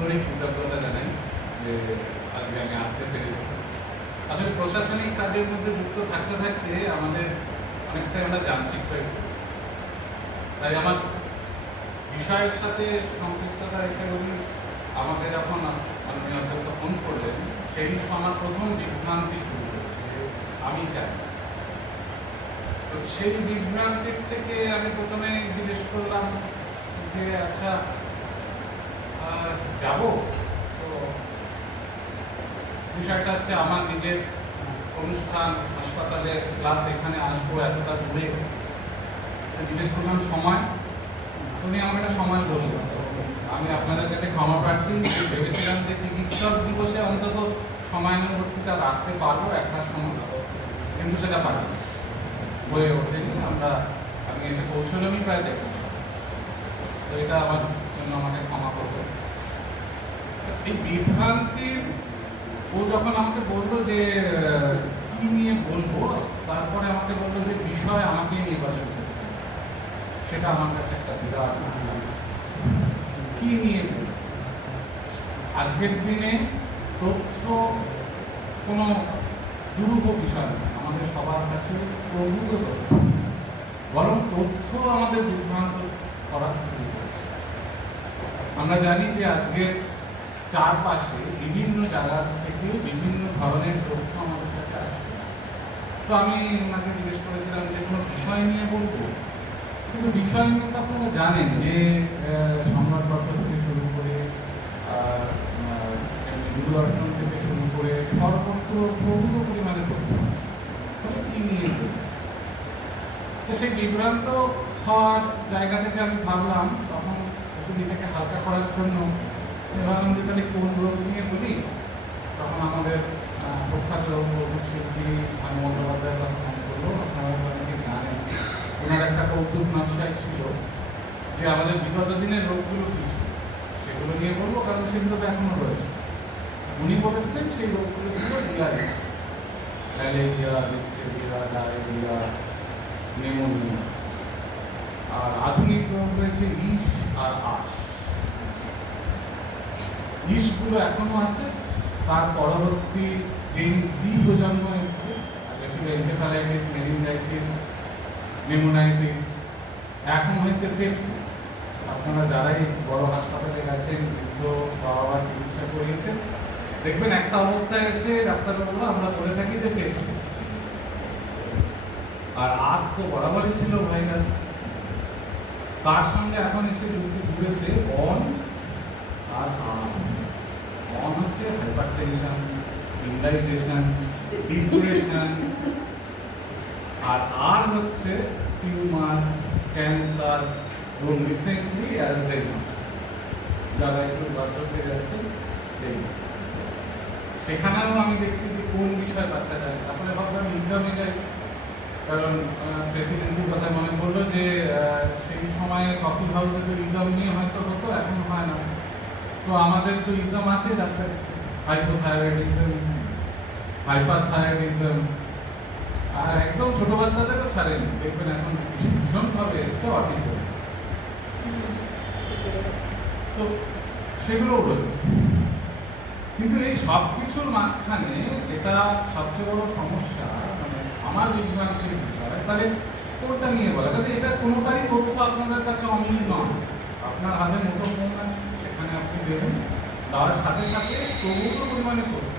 আন্তরিক কৃতজ্ঞতা জানাই যে আজকে আমি আসতে পেরেছি। আসলে প্রশাসনিক কাজের মধ্যে যুক্ত থাকতে থাকতে আমাদের অনেকটাই আমরা যান্ত্রিক হয়ে পড়ি। তাই আমার বিষয়ের সাথে সম্পৃক্ততা রেখে বলি, আমাকে যখন মাননীয় অধ্যক্ষ ফোন করলেন, সেই আমার প্রথম বিভ্রান্তি শুরু হয়েছে যে আমি কেন। তো সেই বিভ্রান্তির থেকে আমি প্রথমে জিজ্ঞেস করলাম যে আচ্ছা যাব। তো বিষয়টা হচ্ছে আমার নিজের অনুষ্ঠান, হাসপাতালে, ক্লাস এখানে আসবো এতটা দূরে। জিজ্ঞেস করলাম সময়, তুমি আমাকে একটা সময় বললেন। আমি আপনাদের কাছে ক্ষমা প্রার্থী, ভেবেছিলাম যে চিকিৎসক দিবসে অন্তত সময়ানুবর্তিতা রাখতে পারবো একটা সময়, কিন্তু সেটা পারি হয়ে ওঠেনি। আমি এসে পৌঁছলামই প্রায় দেখলাম। তো এটা আমার জন্য আমাকে ক্ষমা করবে। এই বিভ্রান্তির ও যখন আমাকে বললো যে কি নিয়ে বলবো, তারপরে আমাকে বললো যে বিষয় আমাকে নির্বাচন করতে হবে। সেটা আমার কাছে একটা বিরাট কি নিয়ে বলবো। আজকের দিনে তথ্য কোনো দুরূহ বিষয় নয়, আমাদের সবার কাছে প্রভূত তথ্য, বরং তথ্য আমাদের বিভ্রান্ত করা শুরু করেছে। আমরা জানি যে আজকের চারপাশে বিভিন্ন জায়গা থেকে বিভিন্ন ধরনের তথ্য আমাদের কাছে আসছে। তো আমি ওনাকে জিজ্ঞেস করেছিলাম যে কোনো বিষয় নিয়ে বলবো, কিন্তু বিষয় নিয়ে তো আপনারা জানেন যে সংবাদপত্র থেকে শুরু করে দূরদর্শন থেকে শুরু করে সর্বত্র প্রভূত পরিমাণে তথ্য আছে। তাহলে কি নিয়ে বলবো? তো সেই বিভ্রান্ত হওয়ার জায়গা থেকে আমি ভাবলাম, তখন একটু নিজেকে হালকা করার জন্য ভাবলাম যে তাহলে কোন রোগ নিয়ে বলি। তখন আমাদের প্রখ্যাত শিল্পী ভানু বন্দ্যোপাধ্যায়ের কথা মনে করলো। আপনারা অনেকে জানেন, ওনার একটা কৌতুক নকশায় ছিল যে আমাদের বিগত দিনের রোগগুলো কী ছিল সেগুলো নিয়ে বলবো, কারণ সেগুলো তো এখনো রয়েছে। উনি বলেছিলেন সেই রোগগুলো ছিল ডিয়ারিয়া, ম্যালেরিয়া, ডিপথেরিয়া, ডায়রিয়া, নিউমোনিয়া। আর আধুনিক রোগ হয়েছে ইস আর আশ। ইসগুলো এখনো আছে, তার পরবর্তী যেই জি প্রজন্ম এসছে, ছিল এনকেফালাইটিস, মেনিনজাইটিস, নিউমোনাইটিস, এখন হচ্ছে সেপসিস। আপনারা যারাই বড় হাসপাতালে গেছেন, যেগুলো বাবা চিকিৎসা করিয়েছেন, দেখবেন একটা অবস্থায় এসে ডাক্তারবাবুরা আমরা বলে থাকি যে সেপসিস। আর আজ তো বরাবরই ছিল ভাইরাস, তার সঙ্গে এখন এসে জুড়েছে অন আর অন হচ্ছে হাইপারটেনশন, ইনডাইজেশন, ডিপ্রেশন, আর হচ্ছে টিউমার, ক্যান্সার এবং রিসেন্টলি অ্যালজাইমার। যারা একটু বার্ধক্যে যাচ্ছে সেখানেও আমি দেখছি যে কোন বিষয় বাছা যায়। তারপরে ভাবলাম ইসলামে যাই, কারণ প্রেসিডেন্সির কথা মনে পড়লো যে সেই সময়ে কফি হাউসে তো ইজম নিয়ে হয়তো হতো, এখন হয় না। তো আমাদের তো ইজম আছে ডাক্তার, হাইপোথাইরয়েডিজম, হাইপারথাইরয়েডিজম, আর একদম ছোট বাচ্চাদেরও ছাড়েনি। দেখবেন এখন ভীষণভাবে এসছে অটিজম। তো সেগুলোও রয়েছে। কিন্তু এই সব কিছুর মাঝখানে যেটা সবচেয়ে বড় সমস্যা, মানে আমার বিভ্রান্তির বিষয়, তাহলে কোনটা নিয়ে বলা, যাতে এটা কোনোটারই তথ্য আপনাদের কাছে অমিল নয়। আপনার হাতে মুঠো ফোন আছে, সেখানে আপনি দেবেন, তার সাথে সাথে প্রভূত পরিমাণে তথ্য,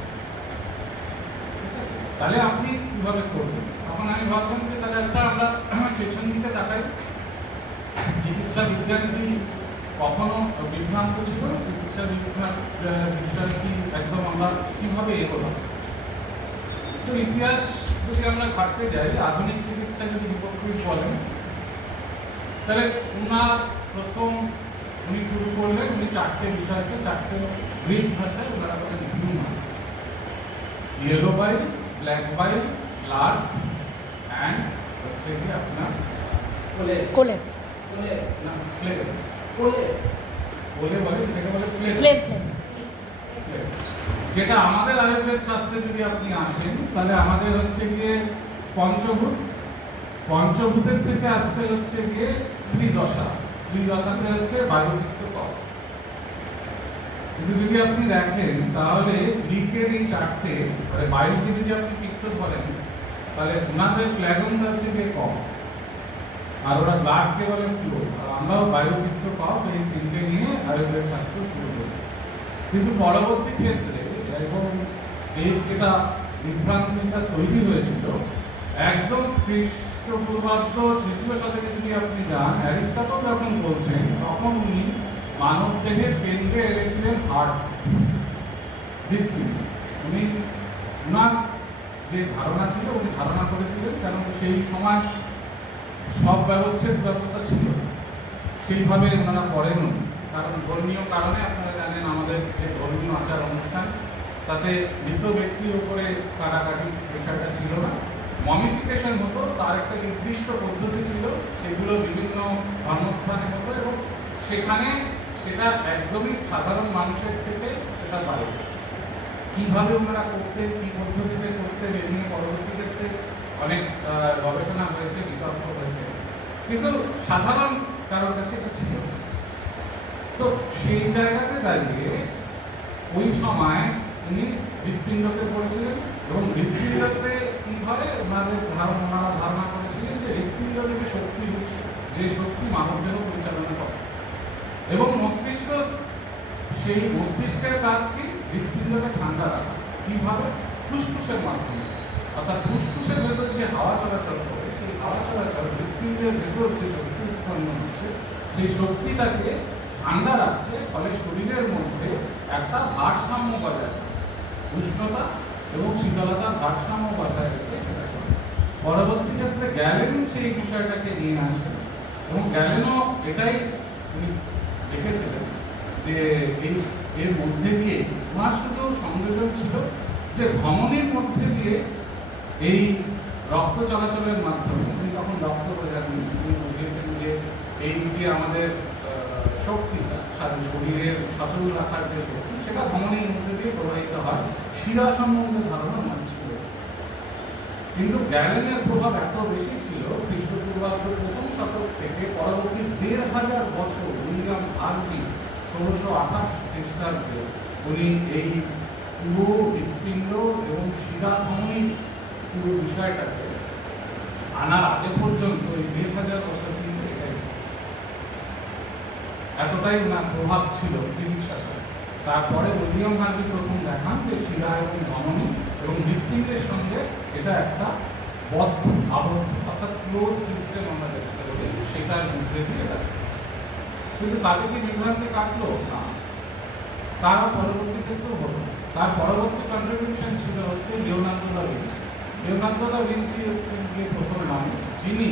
ঠিক আছে? তাহলে আপনি কীভাবে করবেন? তখন আমি ভাবলাম যে তাহলে আচ্ছা আমরা পেছন দিকে তাকাই। চিকিৎসা বিজ্ঞান কি কখনো বিভ্রান্ত ছিল? চিকিৎসা বিজ্ঞান বিষয় কি একদম আমরা কীভাবে এগোলাম? তো ইতিহাস যদি আমরা ঘাটতে যাই, আধুনিক চিকিৎসা যদি হিপোক্রেট বলেন, তাহলে উনি শুরু করলেন, উনি চারটে বিষয়কে, চারটে গ্রিক ভাষায় ওনারা বলেন human, yellow bile, black bile, blood and হচ্ছে কি আপনার কোলে কোলে কোলে না ফ্লেম কোলে কোলে বলে, সেটাকে বলে ফ্লেম। যেটা আমাদের আয়ুর্বেদ শাস্ত্রে যদি আপনি আসেন, তাহলে আমাদের হচ্ছে গিয়ে পঞ্চভূত, পঞ্চভূতের থেকে আসছে হচ্ছে গিয়ে ত্রিদশা, ত্রিদশাতে হচ্ছে বায়ুযুক্ত কফ। কিন্তু যদি আপনি দেখেন তাহলে গ্রিকের এই চারটে মানে বায়ুকে যদি আপনি পিত্ত বলেন তাহলে ওনাদের ফ্ল্যাগনটা হচ্ছে গিয়ে কফ, আর ওরা ব্লাডকে বলে ফ্লো, আর আমরাও বায়ু পিত্ত কফ এই তিনটে নিয়ে আয়ুর্বেদ শাস্ত্র শুরু করি। কিন্তু পরবর্তী ক্ষেত্রে এবং এই যেটা বিভ্রান্তিটা তৈরি হয়েছিল একদম খ্রিস্টপূর্বাব্দ ৩য় শতকে যদি আপনি যান, অ্যারিস্টটল যখন বলছেন তখন উনি মানব দেহের কেন্দ্রে এনেছিলেন হার্ট, হৃৎপিণ্ড। উনি ওনার যে ধারণা ছিল উনি ধারণা করেছিলেন, কারণ সেই সময় সব ব্যবস্থা ছিল সেইভাবে ওনারা করেন। কারণ ধর্মীয় কারণে আপনারা জানেন আমাদের যে ধর্মীয় আচার অনুষ্ঠান তাতে মৃত ব্যক্তির উপরে কাটাকাটি বিষয়টা ছিল না, মমিফিকেশন হতো, তার একটা নির্দিষ্ট পদ্ধতি ছিল, সেগুলো বিভিন্ন ধর্মস্থানে হতো এবং সেখানে সেটা একদমই সাধারণ মানুষের থেকে সেটা বাইরে। কীভাবে ওনারা করতেন, কী পদ্ধতিতে করতেন এ নিয়ে পরবর্তী ক্ষেত্রে অনেক গবেষণা হয়েছে, বিতর্ক হয়েছে, কিন্তু সাধারণ কারোর কাছে এটা ছিল না। তো সেই জায়গাতে দাঁড়িয়ে ওই সময় উনি হৃৎপিণ্ডকে পড়েছিলেন এবং হৃৎপিণ্ডতে কীভাবে ওনারা ধারণা করেছিলেন যে হৃৎপিণ্ড থেকে শক্তি উৎস, যে শক্তি মানবদেহ পরিচালনা করে এবং মস্তিষ্ক, সেই মস্তিষ্কের কাজ কি হৃৎপিণ্ডকে ঠান্ডা রাখা। কীভাবে? ফুসফুসের মাধ্যমে, অর্থাৎ ফুসফুসের ভেতর যে হাওয়া চলাচল করে সেই হাওয়া চলাচল হৃৎপিণ্ডের ভেতর যে শক্তি উৎপন্ন হচ্ছে সেই শক্তিটাকে ঠান্ডা রাখছে, ফলে শরীরের মধ্যে একটা ভারসাম্য বজায় রাখছে, উষ্ণতা এবং শীতলতার ভারসাম্য বজায় রেখে সেটা চলে। পরবর্তী ক্ষেত্রে গ্যালেন সেই বিষয়টাকে নিয়ে আসেন এবং গ্যালেনও এটাই উনি দেখেছিলেন যে এর মধ্যে দিয়ে ওনার শুধু সংযোজন ছিল যে ধমনীর মধ্যে দিয়ে এই রক্ত চলাচলের মাধ্যমে, উনি তখন রক্ত বোঝাননি, উনি বুঝিয়েছেন যে এই যে আমাদের শক্তিটা শরীরের সচল রাখার যে শক্তি সেটা ধমনীর মধ্যে দিয়ে প্রবাহিত হয়, শিরা সম্বন্ধে ধারণা ওনার ছিল। কিন্তু গ্যালেনের প্রভাব এত বেশি ছিল খ্রিস্টপূর্বাব্দ ১ম শতক থেকে পরবর্তী ১৫০০ বছর উইলিয়াম হার্ভি ১৬২৮ খ্রিস্টাব্দে উনি এই পুরো হৃৎপিণ্ড এবং শিরা ধমনীর পুরো বিষয়টাকে আনার আগে পর্যন্ত এই ১৫০০ বছর কিন্তু এতটাই ওনার প্রভাব ছিল চিকিৎসা শাস্ত্রে। তারপরে উইলিয়াম হার্ভি প্রথম দেখান যে শিরা এবং ধমনী এবং হৃৎপিণ্ডের সঙ্গে এটা একটা বদ্ধ আবদ্ধ অর্থাৎ ক্লোজ সিস্টেম আমরা যেটাকে বলি সেটার মধ্যে দিয়ে এটা, কিন্তু তাদের কি বিভ্রান্তি কাটলো না, তার পরবর্তী ক্ষেত্রেও হলো। তার পরবর্তী কন্ট্রিবিউশন ছিল হচ্ছে Leonardo da Vinci. Leonardo da Vinci হচ্ছেন গিয়ে প্রথম মানুষ যিনি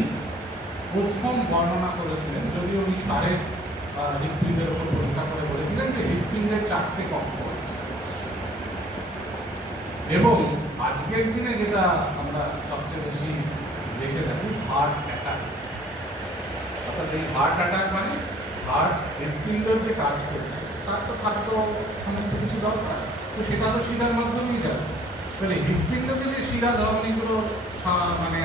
প্রথম বর্ণনা করেছিলেন, যদিও উনি সারের হৃৎপিণ্ডের উপর পরীক্ষা করে বলেছিলেন যে হৃৎপিণ্ডের 4টে কক্ষ আছে এবং আজকের দিনে যেটা আমরা সবচেয়ে বেশি দেখে থাকি হার্ট অ্যাটাক, অর্থাৎ এই হার্ট অ্যাটাক মানে হার্ট হৃৎপিণ্ডের যে কাজ করছে তার তো খাদ্য সমস্ত কিছু দরকার, তো সেটা তো শিরার মাধ্যমেই যাবে। তাহলে হৃৎপিণ্ডকে যে শিরা ধমনীগুলো মানে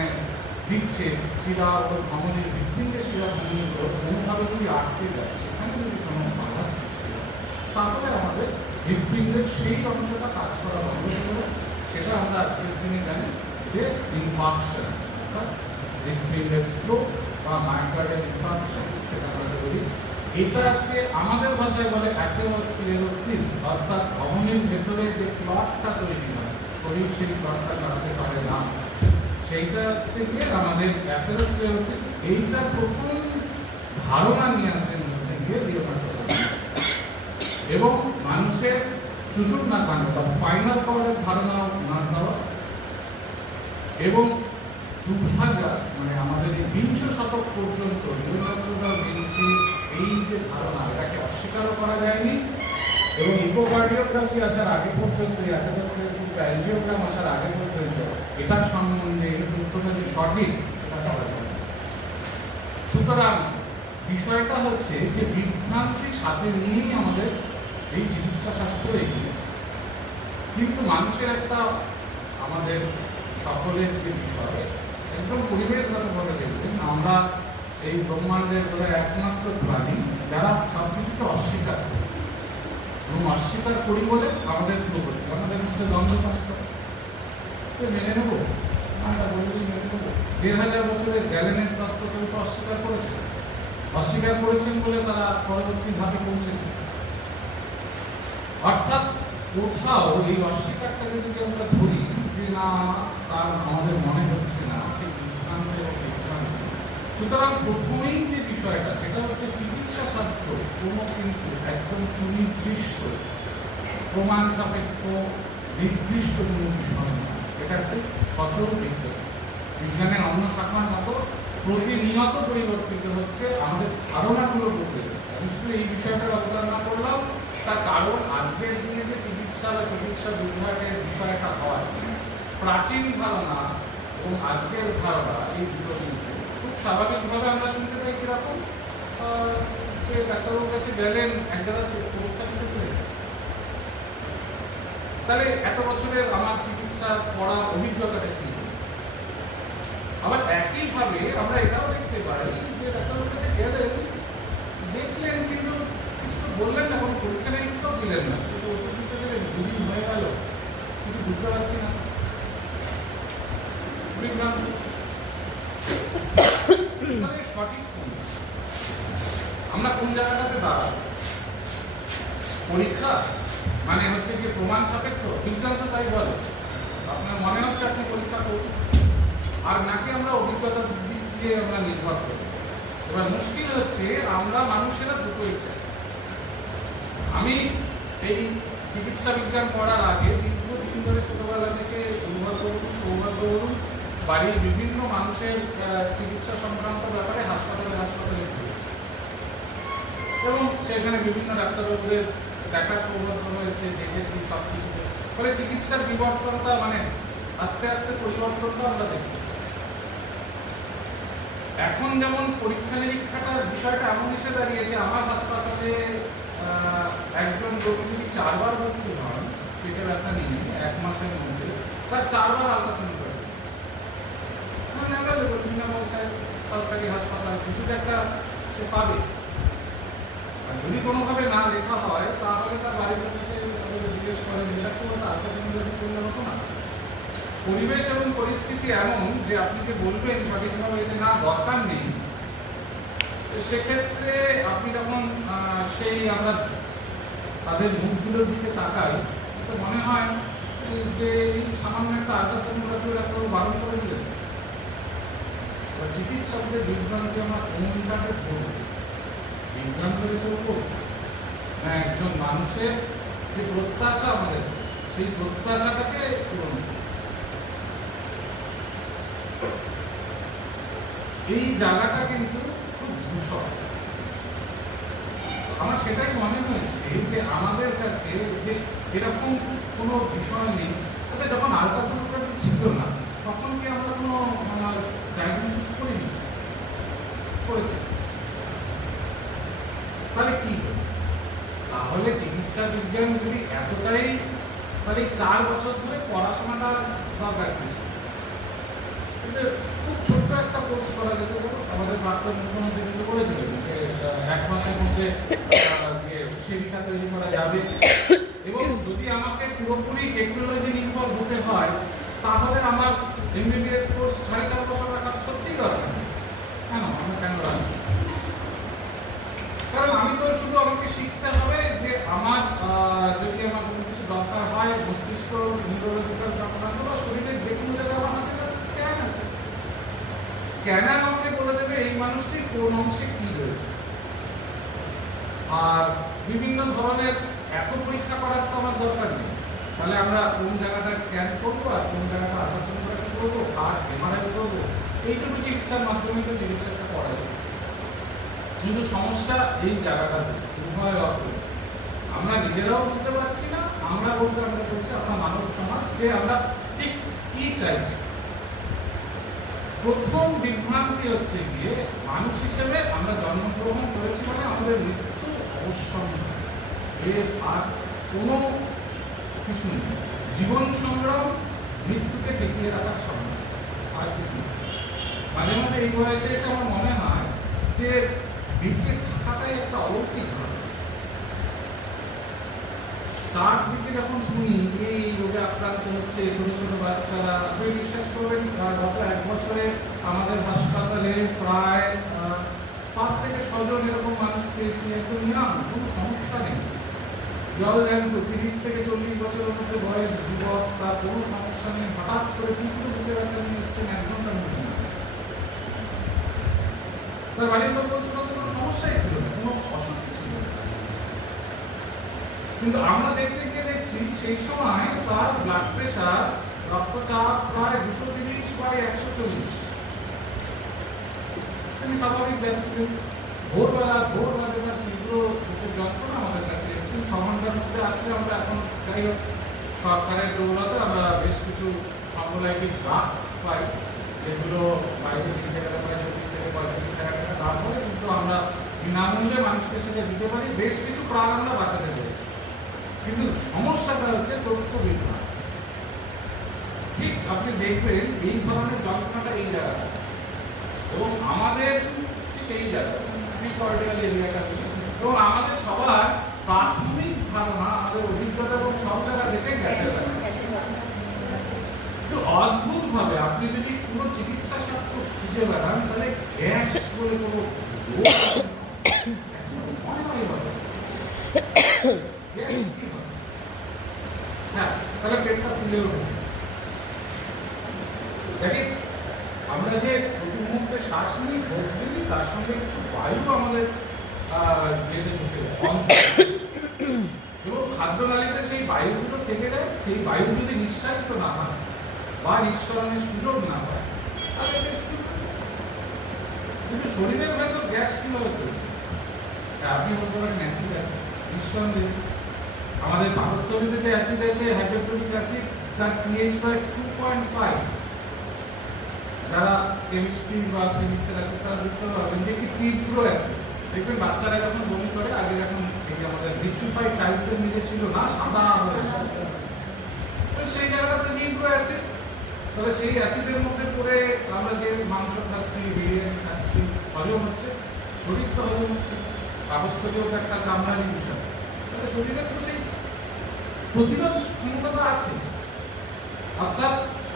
দিচ্ছে, শিরা ও ধমনীর হৃৎপিণ্ডের শিরা ধমনীগুলো কোনোভাবে যদি আটকে যায়, সেখানে যদি কোনো বাধা সৃষ্টি হয় তাহলে আমাদের হৃৎপিণ্ডের সেই অংশটা কাজ করা বন্ধ করে, সেটা আমরা আজকের দিনে জানি যে ইনফাকশন, অর্থাৎ হৃৎপিণ্ডের স্ট্রোক বা মায়োকার্ডিয়াল ইনফাকশন সেটা আমরা বলি। এটাকে আমাদের ভাষায় বলে অ্যাথেরোস্ক্লেরোসিস, অর্থাৎ ধমনীর ভেতরে যে ক্লটটা তৈরি হয়, শরীর সেই ক্লটটা সরাতে পারে না, সেইটা হচ্ছে গিয়ে আমাদের অ্যাথেরোস্ক্লেরোসিস। এইটা প্রথম ধারণা নিয়ে আসেন হচ্ছে গিয়ে লিওনার্দো দা ভিঞ্চি এবং মানুষের সুষুম্না কাণ্ড বা স্পাইনাল কর্ডের ধারণা ওনার দেওয়া এবং ২০০০ মানে আমাদের এই ২০ শতক পর্যন্ত লিওনার্দো দা ভিঞ্চি এই যে ধারণা এটাকে অস্বীকারও করা যায়নি এবং ইকোকার্ডিওগ্রাফি আসার আগে পর্যন্ত, অ্যাথেরোস্ক্লেরোসিস বা অ্যাঞ্জিওগ্রাম আসার আগে পর্যন্ত এটার সম্বন্ধে এই তথ্যটা যে সঠিক এটা বলা যায়। সুতরাং বিষয়টা হচ্ছে যে বিভ্রান্তির সাথে নিয়েই আমাদের এই চিকিৎসা শাস্ত্র এগিয়েছে, কিন্তু মানুষের একটা আমাদের সকলের যে বিষয় একদম পরিবেশগতভাবে দেখবেন, আমরা এই ব্রহ্মাণ্ডের বোধহয় একমাত্র প্রাণী যারা সব কিছুকে অস্বীকার করে। এবং অস্বীকার করি বলে আমাদের পূর্ববর্তী আমাদের মধ্যে দ্বন্দ্ব কাজ করে মেনে নেবো না, এটা বললেই মেনে নেবো। ১,৫০০ বছরের গ্যালেনের তত্ত্ব কেউ তো অস্বীকার করেছেন বলে তারা পরবর্তী ধাপে পৌঁছেছে। অর্থাৎ কোথাও এই অস্বীকারটাকে যদি আমরা ধরি যে না তার আমাদের মনে হচ্ছে না, সেই বিভ্রান্ত এবং বিভ্রান্ত। সুতরাং প্রথমেই যে বিষয়টা সেটা হচ্ছে চিকিৎসা শাস্ত্র কোনো কিন্তু একদম সুনির্দিষ্ট প্রমাণ সাপেক্ষ নির্দিষ্ট কোনো বিষয় না। এটা একটু সচল বিজ্ঞান, বিজ্ঞানের অন্য শাখার মতো প্রতিনিয়ত পরিবর্তিত হচ্ছে, আমাদের ধারণাগুলো বদলে যাচ্ছে। আমি শুধু এই বিষয়টার অবতারণা করলাম, তার কারণ আজকের দিনে যে চিকিৎসা বা চিকিৎসা বিভাগের বিষয়টা হয়, প্রাচীন ধারণা এবং আজকের ধারণা এই দুটো কিন্তু খুব স্বাভাবিকভাবে আমরা শুনতে পাই কীরকম যে ডাক্তারবাবুর কাছে গেলেন এক জায়গায় পরীক্ষা দিতে গেলেন, তাহলে এত বছরের আমার চিকিৎসা পড়ার অভিজ্ঞতাটা কি? আবার একইভাবে আমরা এটাও দেখতে পাই যে ডাক্তারবাবুর কাছে গেলেন, দেখলেন কিন্তু কিছু বললেন না, কোনো পরীক্ষা নিরীক্ষাও দিলেন না, কিছু ওষুধ দিতে দিলেন, 2 দিন হয়ে গেল, কিছু বুঝতে পারছি না, বিভ্রান্ত। সঠিক আমরা কোন জায়গাটাতে দাঁড়াবো? পরীক্ষা মানে হচ্ছে কি প্রমাণ সাপেক্ষ? বিজ্ঞান তো তাই বলে। আপনার মনে হচ্ছে আপনি পরীক্ষা করুন, আর নাকি আমরা অভিজ্ঞতার দিক দিয়ে আমরা নির্ভর করি। এবার মুশকিল হচ্ছে আমরা মানুষেরা দুটোই চাই। আমি এই চিকিৎসা বিজ্ঞান পড়ার আগে দীর্ঘদিন ধরে ছোটবেলা থেকে সৌভাগ্য বলুন বাড়ির বিভিন্ন মানুষের চিকিৎসা সংক্রান্ত ব্যাপারে হাসপাতালে ঘুরেছি এবং সেখানে বিভিন্ন ডাক্তারবাবুদের দেখার সৌভাগ্য হয়েছে, দেখেছি সব কিছু। ফলে চিকিৎসার বিবর্তনটা মানে আস্তে আস্তে পরিবর্তনটা আমরা দেখতে পাচ্ছি। এখন যেমন পরীক্ষা নিরীক্ষাটার বিষয়টা এমন এসে দাঁড়িয়েছে, আমার হাসপাতালে একজন রোগী যদি 4 বার ভর্তি হন পেটে ব্যথা নিয়ে 1 মাসের মধ্যে, তার 4 বার আল্ট্রাসাউন্ড করে সরকারি হাসপাতাল কিছুটা একটা সে পাবে। আর যদি কোনোভাবে না লেখা হয় তাহলে তার বাড়ির কাছে জিজ্ঞেস করেন এটা কি ওটা আল্ট্রাসাউন্ড করলে হতো না? পরিবেশ এবং পরিস্থিতি এমন যে আপনি যে বলবেন সঠিকভাবে যে না দরকার নেই, সেক্ষেত্রে আপনি যখন সেই আমরা তাদের মুখগুলোর দিকে তাকাই, তো মনে হয় যে এই সামান্য একটা আল্ট্রাসাউন্ড একটা বারণ করে দিলেন। চিকিৎসকদের বিভ্রান্তি আমরা কোনটাকে ধরব? বিজ্ঞান ধরে চলবো না একজন মানুষের যে প্রত্যাশা আমাদের সেই প্রত্যাশাটাকে পূরণ করব? এই জায়গাটা কিন্তু খুব ধূসর। আমার সেটাই মনে হয়েছে যে আমাদের কাছে যে এরকম কোনো বিষয় নেই। আচ্ছা, যখন আল্ট্রাসোনোগ্রাফি ছিল না তখন কি আমরা কোনো ডায়াগনোসিস করিনি? করেছি। তাহলে কি? তাহলে চিকিৎসা বিজ্ঞান যদি এতটাই, তাহলে 4 বছর ধরে পড়াশোনাটা দরকার কিছু। কিন্তু খুব ছোট্ট একটা কোর্স করা যেত, আমাদের প্রাক্তন মুখ্যমন্ত্রী কিন্তু বলেছিলেন যে 1 মাসের মধ্যে সেবিকা তৈরি করা যাবে, এবং যদি আমাকে পুরোপুরি টেকনোলজি নির্ভর হতে হয় তাহলে আমার এমবিবিএস কোর্স 4.5 বছর রাখা সত্যিই দরকার। কেন আমরা কেন রাখছি? কারণ আমি তো শুধু আমাকে শিখতে হবে যে আমার যদি আমার কোনো কিছু দরকার হয়, মস্তিষ্ক নিউরোলজিক্যাল সংক্রান্ত বা শরীরের যে কোনো জায়গায় আমার হাতে স্ক্যান আছে, স্ক্যানার আমাকে বলে দেবে এই মানুষটির কোন অংশে কি রয়েছে। আর বিভিন্ন ধরনের এত পরীক্ষা করার তো আমার দরকার নেই। তাহলে আমরা কোন জায়গাটা স্ক্যান করবো আর কোন জায়গাটা আল্ট্রাসোনোগ্রাফি করবো আর এমআরআই করবো, এইটুকু চিকিৎসার মাধ্যমে তো চিকিৎসাটা করা যায়। কিন্তু সমস্যা এই জায়গাটাতে উভয় অর্থ আমরা নিজেরাও বুঝতে পারছি না, আমরা বলছি আমরা মানব সমাজ যে আমরা ঠিক কি চাইছি। প্রথম বিভ্রান্তি হচ্ছে গিয়ে মানুষ হিসেবে আমরা জন্মগ্রহণ করেছি মানে আমাদের মৃত্যু অবশ্যম্ভাবী, এর আর কোনো কিছু নেই। জীবন সংগ্রাম মৃত্যুকে ঠেকিয়ে রাখার সম্ভব, আর কিছু নেই। মাঝে মাঝে এই বয়সে এসে আমার মনে হয় যে বেঁচে থাকাটাই একটা অলৌকিক ঘটনা। স্টার্ট দিকে যখন শুনি এই রোগে আক্রান্ত হচ্ছে ছোট ছোট বাচ্চারা, আপনি বিশ্বাস করবেন গত 1 বছরে আমাদের হাসপাতালে প্রায় 5 থেকে 6 জন এরকম মানুষ পেয়েছি, একদম ইয়াং, কোনো সমস্যা নেই, জল জ্যান্ত 30 থেকে 40 বছরের মধ্যে বয়স যুবক, তার কোনো সমস্যা নেই, হঠাৎ করে তীব্র বুকে ব্যথা নিয়ে এসছেন, 1 ঘন্টার মধ্যে তার বাড়ির লোক বলছিল তো কোনো সমস্যাই ছিল না, কোনো অসুখ ছিল না। কিন্তু আমরা দেখতে গিয়ে দেখছি সেই সময় তার ব্লাড প্রেশার, রক্তচাপ প্রায় 230/140। তিনি স্বাভাবিক যাচ্ছিলেন, ভোরবেলা তীব্র বুকের যন্ত্রণা আমাদের কাছে এসেছেন। 6 ঘন্টার মধ্যে আসলে আমরা এখন যাই হোক সরকারের দৌলতে আমরা বেশ কিছু থ্রম্বোলাইটিক ড্রাগ পাই, যেগুলো বাইরে কিনতে গেলে প্রায় 24 থেকে 35 টাকা দাম হয়, কিন্তু আমরা বিনামূল্যে মানুষকে সেটা দিতে পারি, বেশ কিছু প্রাণ আমরা বাঁচাতে পেরেছি। কিন্তু সমস্যাটা হচ্ছে তথ্য বিভ্রাট। ঠিক আপনি দেখবেন এই ধরনের যন্ত্রণাটা এই জায়গাটা এবং আমাদের ঠিক এই জায়গাটা প্রিকর্ডিয়াল এরিয়াটা, এবং আমাদের সবার প্রাথমিক ধারণা, আমাদের অভিজ্ঞতা এবং সব জায়গা দেখে গ্যাসের কিন্তু অদ্ভুত ভাবে আপনি যদি পুরো চিকিৎসা শাস্ত্র খুঁজে বেড়ান তাহলে গ্যাস বলে কোনো হ্যাঁ, তাহলে পেটটা ফুলে ওঠে। দ্যাট ইজ আমরা যে প্রতি মুহূর্তে শ্বাস নিই, ভোগ দিই, তার সঙ্গে কিছু বায়ু আমাদের যেতে ঢুকে যায় এবং খাদ্যনালীতে সেই বায়ুগুলো থেকে যায়। সেই বায়ু যদি নিঃসারিত না হয় বা নিঃসরণের সুযোগ না হয় তাহলে কিন্তু শরীরের ভেতর গ্যাস কিভাবে তৈরি? আপনি বলতে পারেন অ্যাসিড আছে, নিঃসন্দেহে আমাদের পাকস্থলীতে যে অ্যাসিড আছে, হাইড্রোক্লোরিক অ্যাসিড, তার পিএইচ প্রায় 2.5। যারা কেমিস্ট্রি বা ফিজিক্সের আছে তারা বুঝতে পারবেন যে কি তীব্র অ্যাসিড। দেখবেন বাচ্চারা যখন বমি করে, আগে যখন এই আমাদের ভিট্রিফাইড টাইলসের নিচে ছিল না, সাদা হয়ে সেই জায়গাটাতে তীব্র অ্যাসিড। তবে সেই অ্যাসিডের মধ্যে পড়ে আমরা যে মাংস খাচ্ছি, বিরিয়ানি খাচ্ছি, হজম হচ্ছে, শরীর তো হজম হচ্ছে, পাকস্থলীও তো একটা চামড়ারই বিষয়, তাহলে শরীরে তো সেই প্রতিরোধ ক্ষমতাটা আছে। অর্থাৎ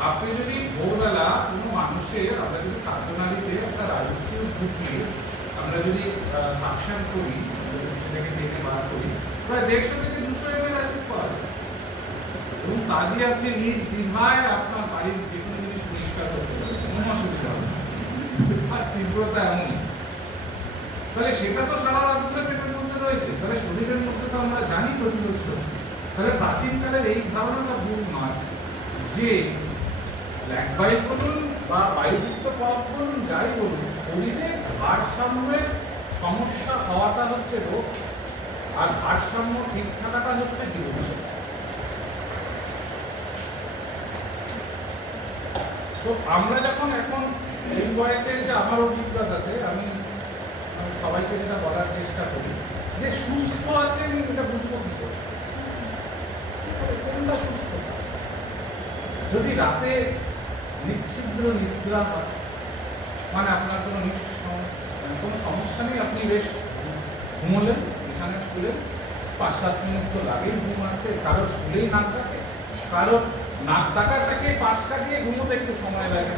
আপনি যদি ভোরবেলা কোনো মানুষের, আমরা যদি খাদ্যনালীতে একটা রাইস টিউব ঢুকিয়ে আমরা যদি সাকশন করি, সেটাকে টেনে বার করি, প্রায় 150 থেকে 200 ml অ্যাসিড পাওয়া যায় এবং তা দিয়ে আপনি নির্দ্বিধায় আপনার বাড়ির যে কোনো জিনিস পরিষ্কার করতে পারেন, কোনো অসুবিধা হবে না। তার তীব্রতা এমন, তাহলে সেটা তো সারা রাত্রে পেটের মধ্যে রয়েছে, তাহলে শরীরের মধ্যে তো আমরা জানি প্রতিরোধ। তাহলে প্রাচীনকালের এই ধারণাটা ভুল নয় যে ব্ল্যাক বায়ু বলুন বা বায়ুযুক্ত কফ বলুন, যাই বলুন, শরীরে ভারসাম্যের সমস্যা হওয়াটা হচ্ছে রোগ, আর ভারসাম্য ঠিক থাকাটা হচ্ছে জীবনশৈলী। তো আমরা যখন এখন এই বয়সে এসে আমার অভিজ্ঞতাতে আমি সবাইকে যেটা বলার চেষ্টা করি যে সুস্থ আছেন এটা বুঝবো কি করে, কোনটা সুস্থতা? যদি রাতে নিচ্ছিদ্র নিদ্রা হয়, মানে আপনার কোনো সমস্যা নেই, আপনি বেশ ঘুমোলেন, বিছানায় শুলেন, 5-7 মিনিট তো লাগেই ঘুম আসতে, কারোর শুলেই নাক ডাকে, কারোর নাক ডাকাটাকে পাশ কাটিয়ে ঘুমোতে একটু সময় লাগে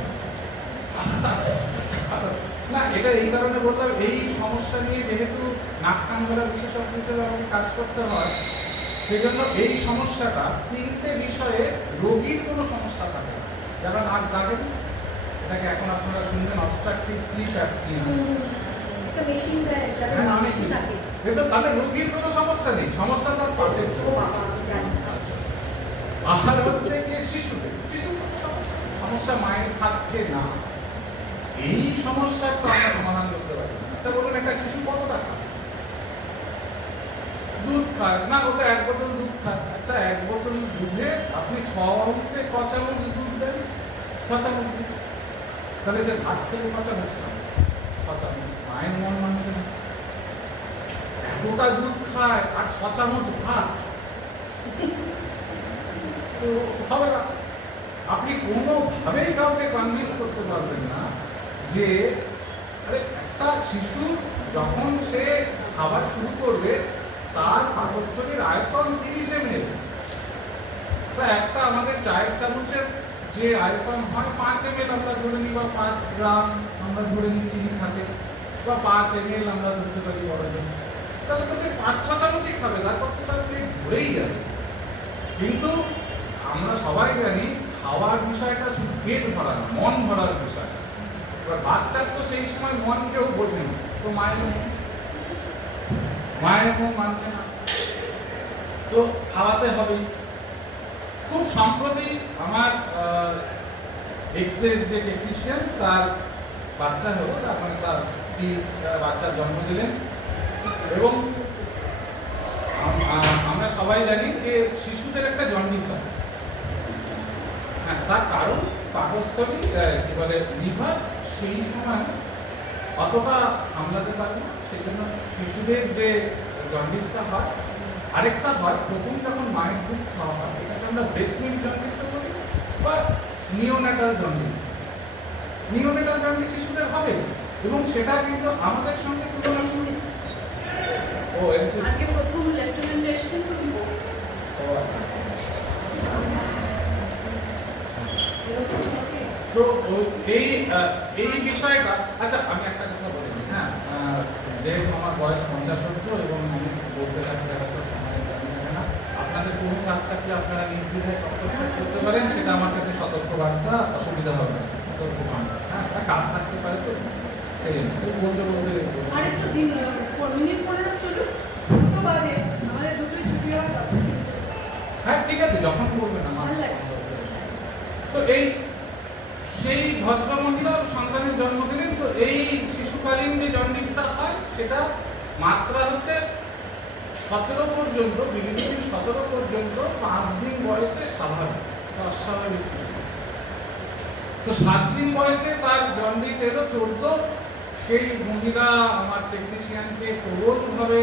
না। এটা এই কারণে বললাম, এই সমস্যা নিয়ে যেহেতু নাক কান গলার বিশেষজ্ঞ হিসেবে আমাকে কাজ করতে হয়, সেই জন্য এই সমস্যাটা 3টে বিষয়ে রোগীর কোনো সমস্যা থাকে না। যারা নাক ডাকেন, এটাকে এখন আপনারা শুনবেন অবস্ট্রাকটিভ স্লিপ অ্যাপনিয়া, এটা তাদের রোগীর কোনো সমস্যা নেই, সমস্যা তার পাশে। আহার হচ্ছে গিয়ে শিশুদের সমস্যা, মায়ের খাচ্ছে না, এই সমস্যার তো আমরা সমাধান করতে পারি। আচ্ছা বলুন, একটা শিশু কতটা খায়? দুধ খায় না, ওকে 1 বোতল দুধ খায়। আচ্ছা 1 বোতল দুধে আপনি 6 অংশে 6 চামচ দুধ দেন, 6 চামচ দুধ, তাহলে সে ভাত থেকে 6 চামচ খায়, 6 চামচ। মায়ের মন মানছে না, এতটা দুধ খায় আর 6 চামচ ভাত, তো হবে না। আপনি কোনোভাবেই কাউকে কনভিন্স করতে পারবেন না যে আরে একটা শিশু যখন সে খাবার শুরু করবে তার পাকস্থলীর আয়তন 30 ml, বা একটা আমাদের চায়ের চামচের যে আয়তন হয় 5 ml আমরা ধরে নিই, বা 5 গ্রাম আমরা ধরে নিই চিনি থাকে, বা 5 ml আমরা ধরতে পারি বড়দের, তাহলে তো সে 5-6 চামচই খাবে, তারপর তো তার পেট ভরেই যাবে। কিন্তু আমরা সবাই জানি খাওয়ার বিষয়টা শুধু পেট ভরা না, মন ভরার বিষয় আছে। এবার বাচ্চার তো সেই সময় মন কেউ বোঝে না, তো মায়ের মুখ মানছে না, তো খাওয়াতে হবেই। খুব সম্প্রতি আমার এক্স-রে যে টেকনিশিয়ান, তার বাচ্চা হলো, তার মানে তার স্ত্রী বাচ্চার জন্ম দিলেন, এবং আমরা সবাই জানি যে শিশুদের একটা জন্ডিস হয়। হ্যাঁ, তার কারণ পাকস্থলী কি বলে লিভার সেই সময় অতটা সামলাতে পারে না, সেই জন্য শিশুদের যে জন্ডিসটা হয়। আরেকটা হয় প্রথম যখন মায়ের দুধ খাওয়া হয়, এটাকে আমরা ব্রেস্ট মিল্ক জন্ডিসও বলি, বা নিওনেটাল জন্ডিস। নিওনেটাল জন্ডিস শিশুদের হবে, এবং সেটা কিন্তু আমাদের সঙ্গে তুলনা ও আজকে প্রথম লেফটেন্যান্ট এসেছেন, তো উনি বলছেন। ও আচ্ছা। তো এই বিষয়টা, আচ্ছা আমি একটা কথা বলি, হ্যাঁ, যেহেতু আমার বয়স 50 এবং আমি বলতে থাকলে হয়তো সময় লাগে না, আপনাদের কোনো কাজ থাকলে আপনারা নির্দ্বিধায় হস্তক্ষেপ করতে পারেন, সেটা আমার কাছে সতর্কবার্তা, অসুবিধা হবে না, সতর্কবার্তা। হ্যাঁ, একটা কাজ থাকতে পারে, তো এই জন্য বলতে আরেকটু দিন মিনিট 15 চলুন, দুটো বাজে, আমাদের দুটোই ছুটি হওয়ার কথা। হ্যাঁ ঠিক আছে, যখন করবেন আমার ভালো লাগছে। তো এই সেই ভদ্র মহিলা সন্তানের জন্ম দিলেন, তো এই শিশুকালীন যে জন্ডিসটা হয় সেটা মাত্রা হচ্ছে 17 পর্যন্ত, বিলিরুবিন 17 পর্যন্ত 5 দিন বয়সে স্বাভাবিক, অস্বাভাবিক কিছু। তো 7 দিন বয়সে তার জন্ডিস এলো 14, সেই মহিলা আমার টেকনিশিয়ানকে প্রবলভাবে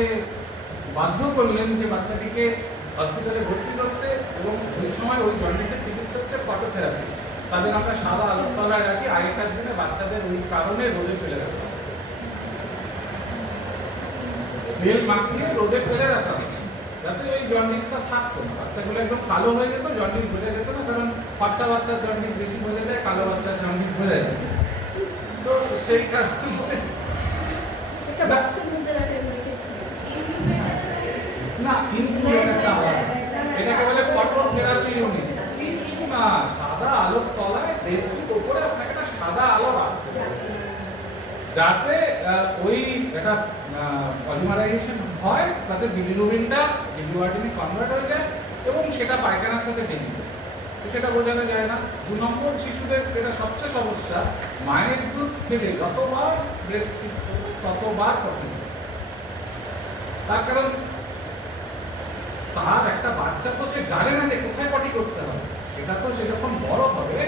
বাধ্য করলেন যে বাচ্চাটিকে হসপিটালে ভর্তি করতে, এবং ওই সময় ওই জন্ডিসের চিকিৎসা হচ্ছে ফটোথেরাপি। তাদের আমরা সাদা আলোর তলায় রাখি, আগেকার দিনে বাচ্চাদের ওই কারণে রোদে ফেলে রাখা হয়, তেল মাখিয়ে রোদে ফেলে রাখা হয়, যাতে ওই জন্ডিসটা থাকতো না, বাচ্চাগুলো একদম কালো হয়ে যেত, জন্ডিস বোঝা যেত না, কারণ ফর্সা বাচ্চার জন্ডিস বেশি বোঝা যায়, কালো বাচ্চার জন্ডিস বোঝা যায়। তো সেই কারণে একটা বক্সের মধ্যে রাখেন, দেখেছি না, ইনকিউবেটরটা এটাকে বলে ফটোথেরাপি ইউনিট। কিছু না, সাদা আলোর তলায় 1.5 ফুট উপরে আপনাকে একটা সাদা আলো রাখতে হবে, যাতে ওই একটা পলিমারাইজেশন হয়, তাতে বিলিরুবিনটা বিলিরুবিনে কনভার্ট হয়ে যায়, এবং সেটা পায়খানার সাথে মিশে যায়। তো সেটা বোঝানো যায় না। 2 নম্বর, শিশুদের যেটা সবচেয়ে সমস্যা, মায়ের দুধ খেলে যতবার ব্রেস্ট ফিড করবে ততবার পটি। তার কারণ তার একটা বাচ্চা তো সে জানে না যে কোথায় পটি করতে হবে, সেটা তো সে যখন বড় হবে,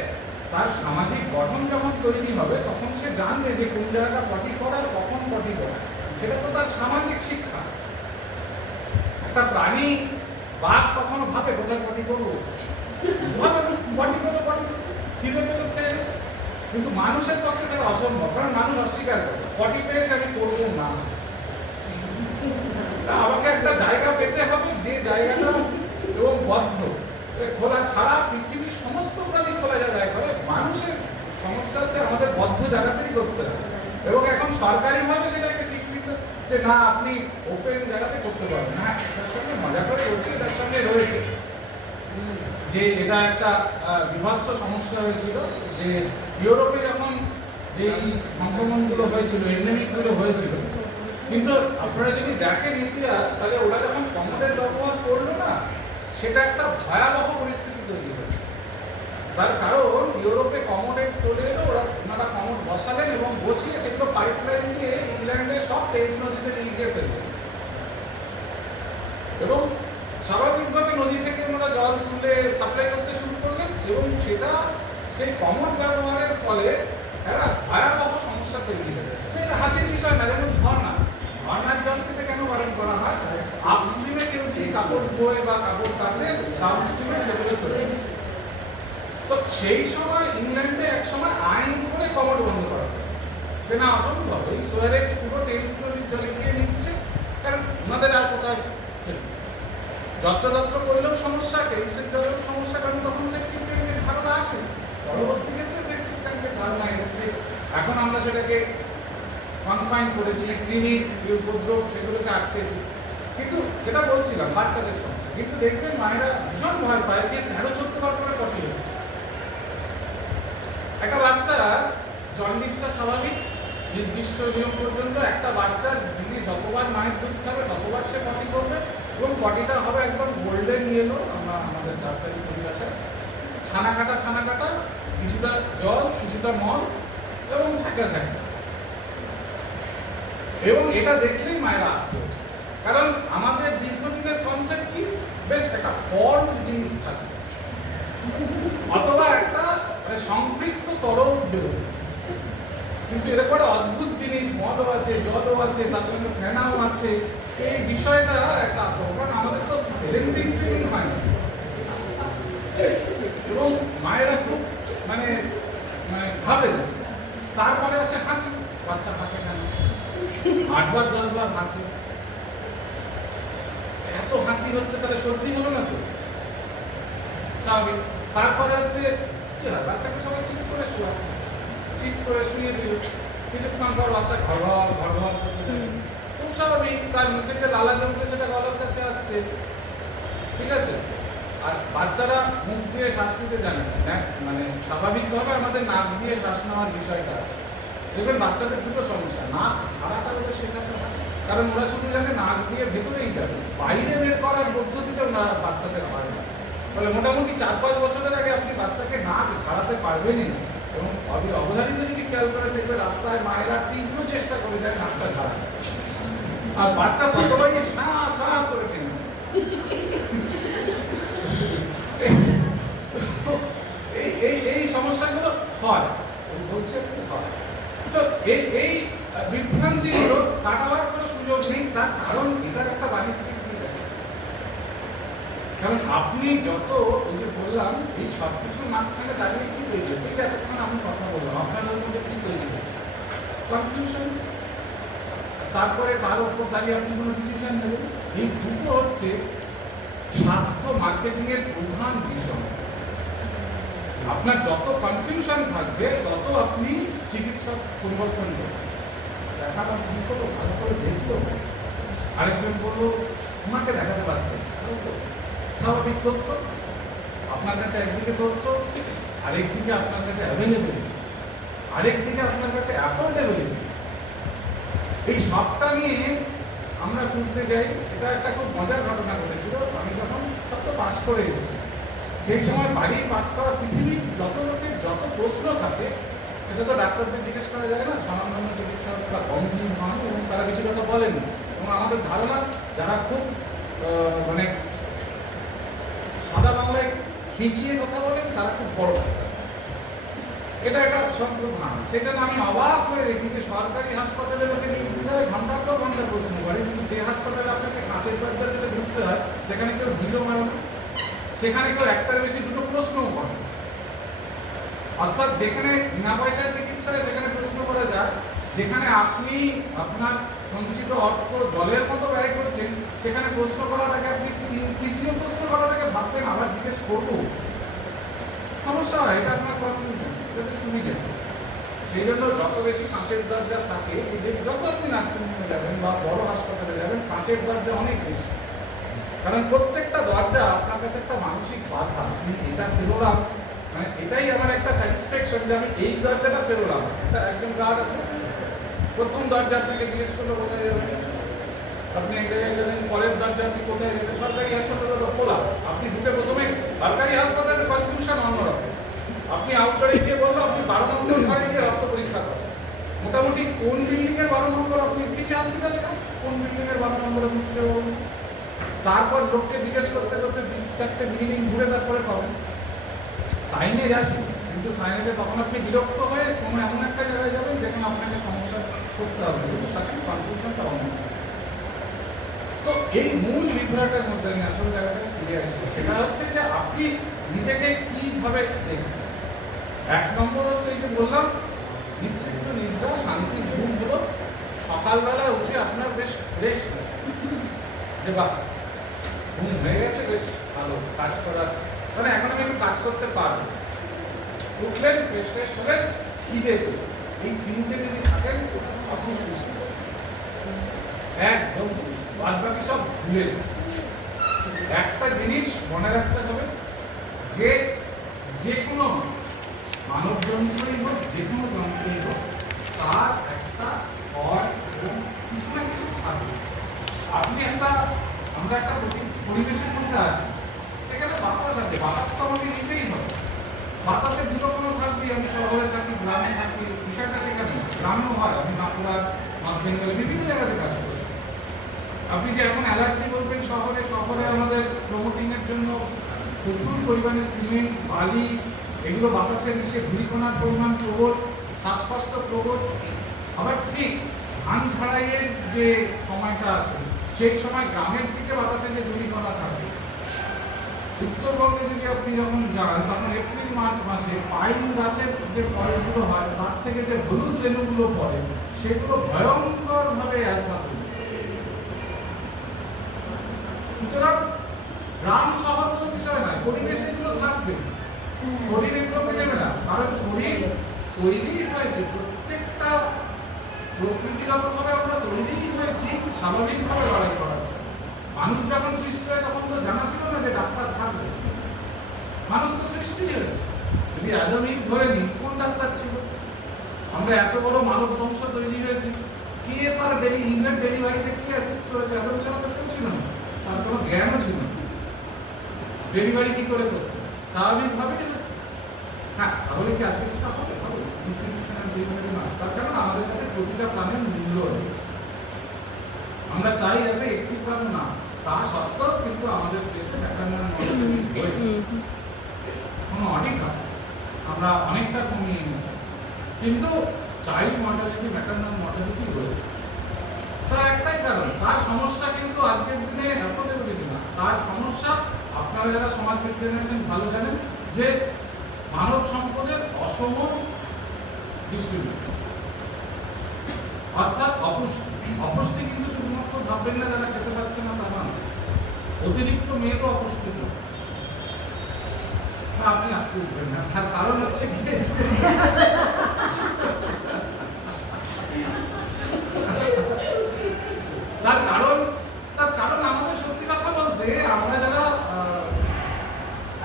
তার সামাজিক গঠন যখন তৈরি হবে, তখন সে জানবে যে কোন জায়গাটা পটি করার, কখন পটি করা, সেটা তো তার সামাজিক শিক্ষা। একটা প্রাণী, বাঘ কখনো ভাবে কোথায় পটি করবো, পটি করবো, খিদে পেলে খেয়ে, কিন্তু মানুষের পক্ষে সেটা অসম্ভব, কারণ মানুষ অস্বীকার করে, পটি পেয়েছে আমি করবো না, আমাকে একটা জায়গা পেতে হবে, যে জায়গাটা এবং বদ্ধ খোলা ছাড়া পৃথিবীর সমস্ত প্রাণী খোলা জায়গায় করে, মানুষের সমস্যা হচ্ছে আমাদের বদ্ধ জায়গাতেই করতে হবে, এবং এখন সরকারিভাবে সেটাকে স্বীকৃত যে না, আপনি ওপেন জায়গাতে করতে পারবেন। হ্যাঁ, এটার সঙ্গে মজা করে বলছি, এটার সঙ্গে রয়েছে যে এটা একটা বিভৎস সমস্যা হয়েছিল, যে ইউরোপে যখন এই সংক্রমণগুলো হয়েছিল, এন্ডেমিকগুলো হয়েছিল, কিন্তু আপনারা যদি দেখেন ইতিহাস, তাহলে ওরা যখন কমোডের ব্যবহার করলো না, সেটা একটা ভয়াবহ পরিস্থিতি তৈরি হয়েছে। তার কারণ ইউরোপে কমোডেট চলে এলো, ওনারা কমোড বসালেন, এবং বসিয়ে সেগুলো পাইপলাইন দিয়ে ইংল্যান্ডে সব টেমস নদীতে নিয়ে গিয়ে ফেললেন, এবং স্বাভাবিকভাবে নদী থেকে ওনারা জল তুলে সাপ্লাই করতে শুরু করলেন, এবং সেটা সেই কমোড ব্যবহারের ফলে একটা ভয়াবহ সমস্যা তৈরি হয়েছে। এটা হাসির বিষয় না, যেমন ঝর্ণার জল খেতে কেন বারণ করা হয়? আপস্ট্রিমে কেউ যদি কাপড় ধোয় বা কাপড় কাচে, ডাউনস্ট্রিমে সেগুলো চলে যায়। তো সেই সময় ইংল্যান্ডে এক সময় আইন করে কমোড বন্ধ করা হয়, যে না, অসম্ভব, এই সোয়ারেজ পুরো টেমস নদীর জলে গিয়ে মিশছে, কারণ ওনাদের আর কোথাও। যত্রতত্র করলেও সমস্যা, টেমসের জলেও সমস্যা, কারণ তখন সেপ্টিক ট্যাঙ্কের ধারণা আসে। পরবর্তী ক্ষেত্রে সেপ্টিক ট্যাঙ্কের ধারণা এসেছে, এখন আমরা সেটাকে কনফাইন করেছি, ক্লিনিক উপদ্রব সেগুলোকে আটকেছি। কিন্তু যেটা বলছিলাম বাচ্চাদের সমস্যা, কিন্তু দেখবেন মায়েরা ভীষণ ভয় পায় যে 13-14 বার করে কফি হচ্ছে। একটা বাচ্চা জন্ডিসটা স্বাভাবিক নির্দিষ্ট নিয়ম পর্যন্ত, একটা বাচ্চার দিনে যতবার মায়ের দুধ খাবে ততবার সে পটি করবে, এবং পটিটা হবে একদম গোল্ডেন ইয়েলো, আমরা আমাদের ডাক্তারি পরিভাষায় ছানা কাটা, কিছুটা জল, কিছুটা মল এবং ছাঁকা, এবং এটা দেখলেই মায়েরা আটকে। কারণ আমাদের দীর্ঘদিনের কনসেপ্ট কি, বেশ একটা ফর্ম জিনিস থাকে অথবা একটা মানে সম্পৃক্ত তরল বেরোবে, কিন্তু এরকম একটা অদ্ভুত জিনিস মদও আছে, জলও আছে, তার সঙ্গে ফেনাও আছে, এই বিষয়টা একটা কারণ আমাদের তো পেরেন্টিং ট্রেনিং হয় না, এবং মায়েরা খুব মানে মানে ভাবে। তারপরে আছে হাঁচি, বাচ্চা হাসে কেন, 8 বার 10 বার হাঁচি, এত হাঁচি হচ্ছে তাহলে সর্দি হলো না তো, স্বাভাবিক। তারপরে হচ্ছে কি হয়, বাচ্চাকে সবাই ঠিক করে শোয়াচ্ছে, ঠিক করে শুয়ে দিল, কিছুক্ষণ পর বাচ্চা ঘর খুব স্বাভাবিক, তার মুখে যে লালা জমছে সেটা গলার কাছে আসছে, ঠিক আছে। আর বাচ্চারা মুখ দিয়ে শ্বাস নিতে জানে না, মানে স্বাভাবিকভাবে আমাদের নাক দিয়ে শ্বাস নেওয়ার বিষয়টা আছে। দেখবেন বাচ্চাদের দুটো সমস্যা, নাক ছাড়াটা ওদের শেখাতে হয়, কারণ ওরা শুধু জানে নাক দিয়ে ভেতরেই যাবে, বাইরে বের করার পদ্ধতিটা না বাচ্চাদের হয় না। ফলে মোটামুটি 4-5 বছরের আগে আপনি বাচ্চাকে নাক ছাড়াতে পারবেনই না, এবং অবধারিত যদি খেয়াল করে দেখবে রাস্তায় মায়েরা তীব্র চেষ্টা করে যায় নাকটা ছাড়াতে, আর বাচ্চা ততটাই সা করে কেন। এই সমস্যাগুলো হয়, বলছে হয়। তো এই বিভ্রান্তিগুলো কাটাবার কোনো সুযোগ নেই, তার কারণ এটার একটা বাণিজ্যিক দিক আছে। কারণ আপনি যত ওই যে বললাম এই সব কিছুর মাঝখানে দাঁড়িয়ে কি তৈরি হচ্ছে, এই এতক্ষণ আমি কথা বললাম, আপনাদের মধ্যে কি তৈরি হচ্ছে, কনফিউশন। তারপরে তার উপর দাঁড়িয়ে আপনি কোনো ডিসিশন নেবেন। এই দুটো হচ্ছে স্বাস্থ্য মার্কেটিং এর প্রধান বিষয়। আপনার যত কনফিউশন থাকবে তত আপনি চিকিৎসক পরিবর্তন করবেন। দেখাটা ভুল করলো, ভালো করে দেখলো, আরেকজন বললো ওনাকে দেখাতে পারতেন, স্বাভাবিক তথ্য আপনার কাছে একদিকে তথ্য, আরেকদিকে আপনার কাছে অ্যাভেলেবিলিটি, আরেকদিকে আপনার কাছে অ্যাফোর্ডেবিলিটি, এই সবটা নিয়ে আমরা খুঁজতে যাই। এটা একটা খুব মজার ঘটনা ঘটেছিল, আমি যখন সব পাস করে এসেছি, সেই সময় বাড়ির পাস করা পৃথিবীর যত লোকের যত প্রশ্ন থাকে সেটা তো ডাক্তারদের জিজ্ঞেস করা যায় না, স্বনামধন্য চিকিৎসকরা গম্ভীর হন এবং তারা কিছু কথা বলেন, এবং আমাদের ধারণা যারা খুব মানে সাদা বাংলায় খিঁচিয়ে কথা বলেন তারা খুব বড় ডাক্তার, এটা একটা সম্পূর্ণ ধারণা। সেটা আমি অবাক করে দেখি যে সরকারি হাসপাতালে লোকে নির্দ্বিধায় ঘন্টার পর ঘন্টা প্রশ্ন করে, কিন্তু যে হাসপাতালে আপনাকে কাঁচের দরজা যেটা ঢুকতে হয় সেখানে কেউ ভিড়ও মারে না, সেখানে কেউ একটার বেশি দুটো প্রশ্নও করে। অর্থাৎ যেখানে বিনা পয়সায় চিকিৎসা হয় সেখানে প্রশ্ন করা যায়, যেখানে আপনি আপনার সঞ্চিত অর্থ জলের মতো ব্যয় করছেন সেখানে প্রশ্ন করার আগে আপনি তৃতীয় প্রশ্ন করার আগে ভাববেন আবার জিজ্ঞেস করবো, সমস্যা হয়। এটা আপনার কনফিউশন, এটাতে সুবিধা। সেই জন্য যত বেশি কাঁচের দরজা থাকে, যত আপনি নার্সিংহোমে যাবেন বা বড় হাসপাতালে যাবেন, কাঁচের দরজা অনেক বেশি, কারণ প্রত্যেকটা দরজা আপনার কাছে একটা মানসিক বাধা। আপনি এটা পেরোলাম, মানে এটাই আমার একটা স্যাটিসফ্যাকশন যে আমি এই দরজাটা পেরোলাম। একটা একজন গার্ড আছে, প্রথম দরজা আপনাকে জিজ্ঞেস করলো কোথায় যাবেন, আপনি এক জায়গায় গেলেন, পরের দরজা আপনি কোথায় যাবেন। সরকারি হাসপাতালে তো খোলা, আপনি ঢুকে প্রথমে সরকারি হাসপাতালে কনফিউশন অন্যরকম। আপনি আউটডোরে গিয়ে বললো আপনি 12 নম্বর ঘরে গিয়ে রক্ত পরীক্ষা করেন, মোটামুটি কোন বিল্ডিং এর 12 নম্বর আপনি পিজি হসপিটালে যান, কোন বিল্ডিং এর 12 নম্বরে ঢুকতে বলুন। তারপর লোককে জিজ্ঞেস করতে করতে 2-4টে বিল্ডিং ঘুরে তারপরে পাবেন। সাইনে যাচ্ছি, কিন্তু সাইনেতে তখন আপনি বিরক্ত হয়ে কোনো এমন একটা জায়গায় যাবেন যেখানে আপনাকে সমস্যা করতে হবে, কিন্তু সাথে কনফিউশনটা অন্য। তো এই মূল বিভ্রাটের মধ্যে আমি আসলে জায়গাটাকে ফিরে আসি, সেটা হচ্ছে যে আপনি নিজেকে কিভাবে দেখবেন। 1 নম্বর হচ্ছে এই যে বললাম নিশ্চিত নিদ্রা, শান্তি, ঘুমগুলো সকালবেলা উঠে আপনার বেশ ফ্রেশ লাগে, যে বাহ ঘুম হয়ে গেছে, বেশ ভালো কাজ করার, মানে এখন আমি একটু কাজ করতে পারবো। উঠলেন, ফ্রেশ ফ্রেশ হলেন, খিদে পেল, এই তিনটে যদি থাকেন আপনি সুস্থ, একদম সুস্থ, বাদ বাকি সব ভুলে যান। একটা জিনিস মনে রাখতে হবে যে যে কোনো মানব যন্ত্রই হোক, যে কোনো যন্ত্রই হোক, তার একটা হয় এবং কিছু না কিছু থাকবে। আপনি আমরা একটা পরিবেশের মধ্যে আছি, সেখানে বাতাস আছে, বাতাস তো আমাকে নিতেই হবে। বাতাসের দুটো কোনো থাকবে, আমি শহরে থাকি, গ্রামে থাকি, বিষয়টা সেখানে গ্রামেও হয়, আমি বাঁকুড়ার নর্থ বেঙ্গলে বিভিন্ন জায়গাতে কাজ করি। আপনি যে এখন অ্যালার্জি বলবেন, শহরে আমাদের প্রমোটিং এর জন্য প্রচুর পরিমাণে সিমেন্ট, বালি, এগুলো বাতাসে মিশে ধূলিকণার পরিমাণ প্রবল, শ্বাসকষ্ট প্রবল। আবার ঠিক ধান ঝাড়াইয়ের যে সময়টা আসে, সেই সময় গ্রামের দিকে বাতাসে যে ধূলিকণা থাকে। উত্তরবঙ্গে যদি আপনি যখন যান, তখন এপ্রিল মার্চ মাসে পাইন গাছের যে ফলগুলো হয়, তার থেকে যে হলুদ রেণুগুলো পড়ে, সেগুলো ভয়ঙ্করভাবে অ্যাজমা তৈরি। সুতরাং গ্রাম শহর কোনো বিষয় নয়, পরিবেশ এগুলো থাকবে, শরীর এগুলো মেলে না। কারণ শরীর তৈরি হয়েছে, প্রত্যেকটা প্রকৃতিগতভাবে আমরা তৈরি হয়েছি স্বাভাবিকভাবে লড়াই করার। মানুষ যখন সৃষ্টি হয় তখন তো জানা ছিল না যে ডাক্তার থাকবে, মানুষ তো সৃষ্টি হয়েছে। যদি আদম ইভ ধরে নিই, কোন ডাক্তার ছিল? আমরা এত বড় মানব বংশ তৈরি হয়েছি, কে তার ডেলিভারিতে কি অ্যাসিস্ট করেছে? আদম ছাড়া তো কেউ ছিল না, তার কোনো জ্ঞানও ছিল না। ডেলিভারি কি করে করতে? স্বাভাবিকভাবেই হচ্ছে। হ্যাঁ, তাহলে কি আজকে সেটা হবে? হবে ডিস্ট্রিবিউশন অ্যান্ড ডেলিভারি মাস। তার কারণ আমাদের কাছে প্রতিটা প্রাণের মূল্য রয়েছে। আমরা চাই যাতে একটি প্রাণ না, তা সত্ত্বেও কিন্তু আমাদের দেশে ম্যাটারনাল মর্টালিটি রয়েছে। কোনো অডিট হয়, আমরা অনেকটা কমিয়ে এনেছি, কিন্তু চাইল্ড মর্টালিটি, ম্যাটারনাল মর্টালিটি রয়েছে। তার একটাই কারণ, তার সমস্যা কিন্তু আজকের দিনে অ্যাফোর্ডেবিলিটি না, তার সমস্যা আপনারা যারা সমাজ বিজ্ঞান আছেন ভালো জানেন যে মানব সম্পদের অসম ডিস্ট্রিবিউশন, অর্থাৎ অপুষ্টি। অপুষ্টি কিন্তু শুধুমাত্র ভাববেন না যারা খেতে পাচ্ছে না তা নয়, অতিরিক্ত মেয়েরও অপুষ্টি না। আপনি আপনি উঠবেন না, তার কারণ হচ্ছে তার কারণ আমাদের সত্যি কথা বলতে, আমরা যারা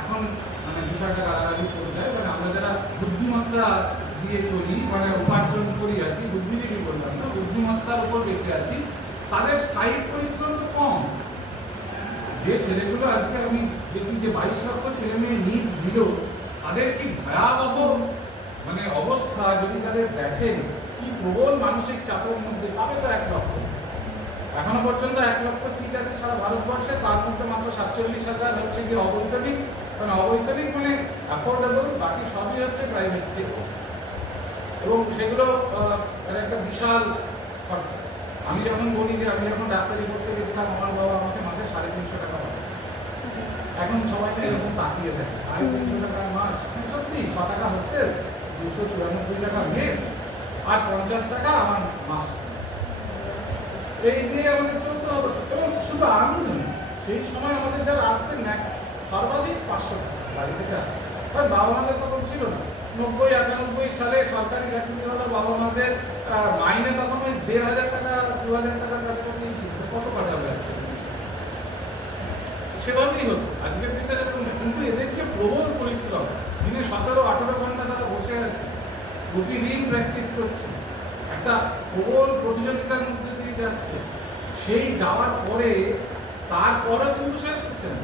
এখন মানে বিষয়টা গালাগালি করে যায়, মানে আমরা যারা বুদ্ধিমত্তা দিয়ে চলি, মানে উপার্জন করি আর কি, বুদ্ধিজীবী বললাম না, বুদ্ধিমত্তার উপর বেঁচে আছি, তাদের কায়িক পরিশ্রম তো কম। যে ছেলেগুলো আজকে আমি দেখি যে 22 লক্ষ ছেলে মেয়ে নিট দিল, তাদের কি ভয়াবহ মানে অবস্থা যদি তাদের দেখেন, কি প্রবল মানসিক চাপের মধ্যে। পাবে তো 1 লক্ষ, এখনো পর্যন্ত 1 লক্ষ সিট আছে সারা ভারতবর্ষে, তার মধ্যে মাত্র 47,000 হচ্ছে কি অবৈতনিক, মানে অবৈতনিক মানে অ্যাফোর্ডেবল, বাকি সবই হচ্ছে প্রাইভেট সেক্টর, এবং সেগুলো একটা বিশাল খরচা। আমি যখন বলি যে আমি যখন ডাক্তারি করতে গেছিলাম, আমার বাবা আমাকে মাসে 350 টাকা পায়। এখন সবাই এরকম তাকিয়ে দেখে, 350 টাকা মাস, সত্যি 6 টাকা হোস্টেল, 294 টাকা মেস, আর 50 টাকা আমার মাস। এই দিয়ে আমাদের চলতে হবে। এবং শুধু আমি নই, সেই সময় আমাদের যারা আসতেন না, সর্বাধিক 500 টাকা বাড়ি থেকে আসছে। কারণ বাবা মাদের তখন ছিল না। 90-91 সালে সরকারি চাকরি হলো, বাবা মাদের মাইনে তখন ওই 1,500 টাকা 2,000 টাকার কাছাকাছি ছিল। কত কাটা যাচ্ছে সেভাবেই হতো। আজকের দিনটা যেরকম না, কিন্তু এদের যে প্রবল পরিশ্রম, দিনে 17-18 ঘন্টা তারা বসে আছে, প্রতিদিন প্র্যাকটিস করছে, একটা প্রবল প্রতিযোগিতার মধ্যে দিয়ে যাচ্ছে। সেই যাওয়ার পরে তারপরে কিন্তু শেষ হচ্ছে না।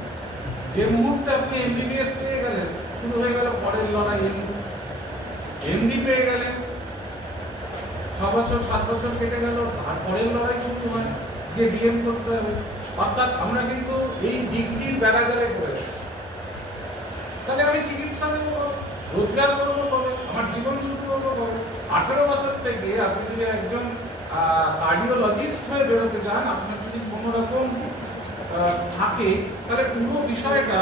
যে মুহূর্তে আপনি এমবিবিএস পেয়ে গেলেন, শুরু হয়ে গেল পরের লড়াই। এমডি পেয়ে গেলেন, 6 বছর 7 বছর কেটে গেল, তারপরের লড়াই শুরু হয় যে ডিএম করতে হবে। অর্থাৎ আমরা কিন্তু এই ডিগ্রির বেড়াজালে পড়ে যাচ্ছি। তাহলে আমি চিকিৎসা দেবো কবে, রোজগার করবো কবে, আমার জীবন শুরু করবো কবে? 18 বছর থেকে আপনি যদি একজন কার্ডিওলজিস্ট হয়ে বেরোতে চান, আপনার যদি কোনো রকম থাকে, তাহলে পুরো বিষয়টা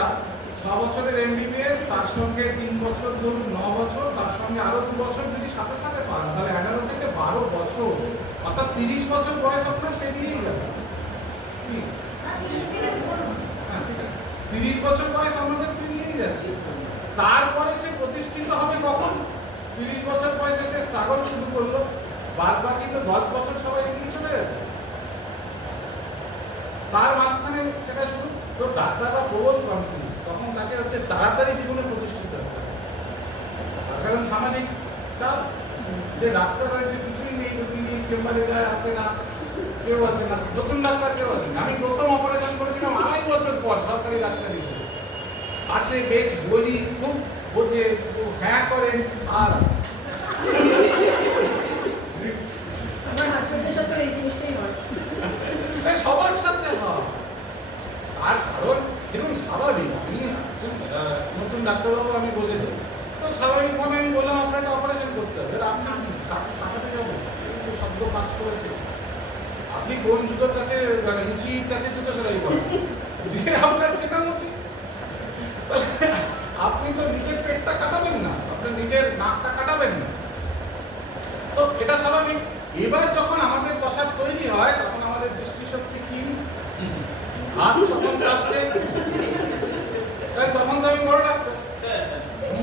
6 বছরের এমবিবিএস, তার সঙ্গে 3 বছর ধরুন 9 বছর, তার সঙ্গে আরো 2 বছর যদি সাথে সাথে পান, তাহলে 11 থেকে 12 বছর, অর্থাৎ 30 বছর বয়স আপনার পেরিয়েই যাবে। হ্যাঁ, 30 বছর বয়স আমাদের পেরিয়েই যাচ্ছে, তারপরে সে প্রতিষ্ঠিত হবে কখন? 30 বছর বয়সে সে স্ট্রাগল শুরু করলো, বাদ বাকি তো 10 বছর সবাই এগিয়ে চলে গেছে, তার মাঝখানে সেটা শুরু। তো ডাক্তাররা প্রবল কনফিউজ, তখন তাকে হচ্ছে তাড়াতাড়ি জীবনে প্রতিষ্ঠিত হতে হবে, তার কারণ সামাজিক চাপ, যে ডাক্তার হয়েছে কিছুই নেই, তিনি চেম্বারে যায়, আসে না, কেউ আসে না, নতুন ডাক্তার কেউ আসে না। আমি প্রথম অপারেশন করেছিলাম 2.5 বছর পর সরকারি ডাক্তার হিসেবে, আসে বেশ বলি, খুব বোঝে, হ্যাঁ করেন আর আসে। আমার হাজবেন্ডের সাথে এই জিনিসটাই হয়। সবার সাথে হয়। আর কারণ দেখুন স্বাভাবিক, আমি নতুন ডাক্তারবাবু আমি বলেছি, তো স্বাভাবিকভাবে আমি বললাম আপনার একটা অপারেশন করতে হবে। আপনি কাকে সাঁতাতে যাবো, কিন্তু শব্দ পাস করেছে, আপনি কোন জুতোর কাছে মানে মুচির কাছে জুতো সেলাই করেন যে আপনার চেনা মুচি? আপনি তো নিজের পেটটা কাটাবেন না, আপনার নিজের নাকটা কাটাবেন না, তো এটা স্বাভাবিক। এবার যখন আমাদের দশা তৈরি হয় তখন আমাদের দৃষ্টিশক্তি ক্ষীণ, হাত তখন কাঁপছে, তখন তো আমি বড় ডাক্তার,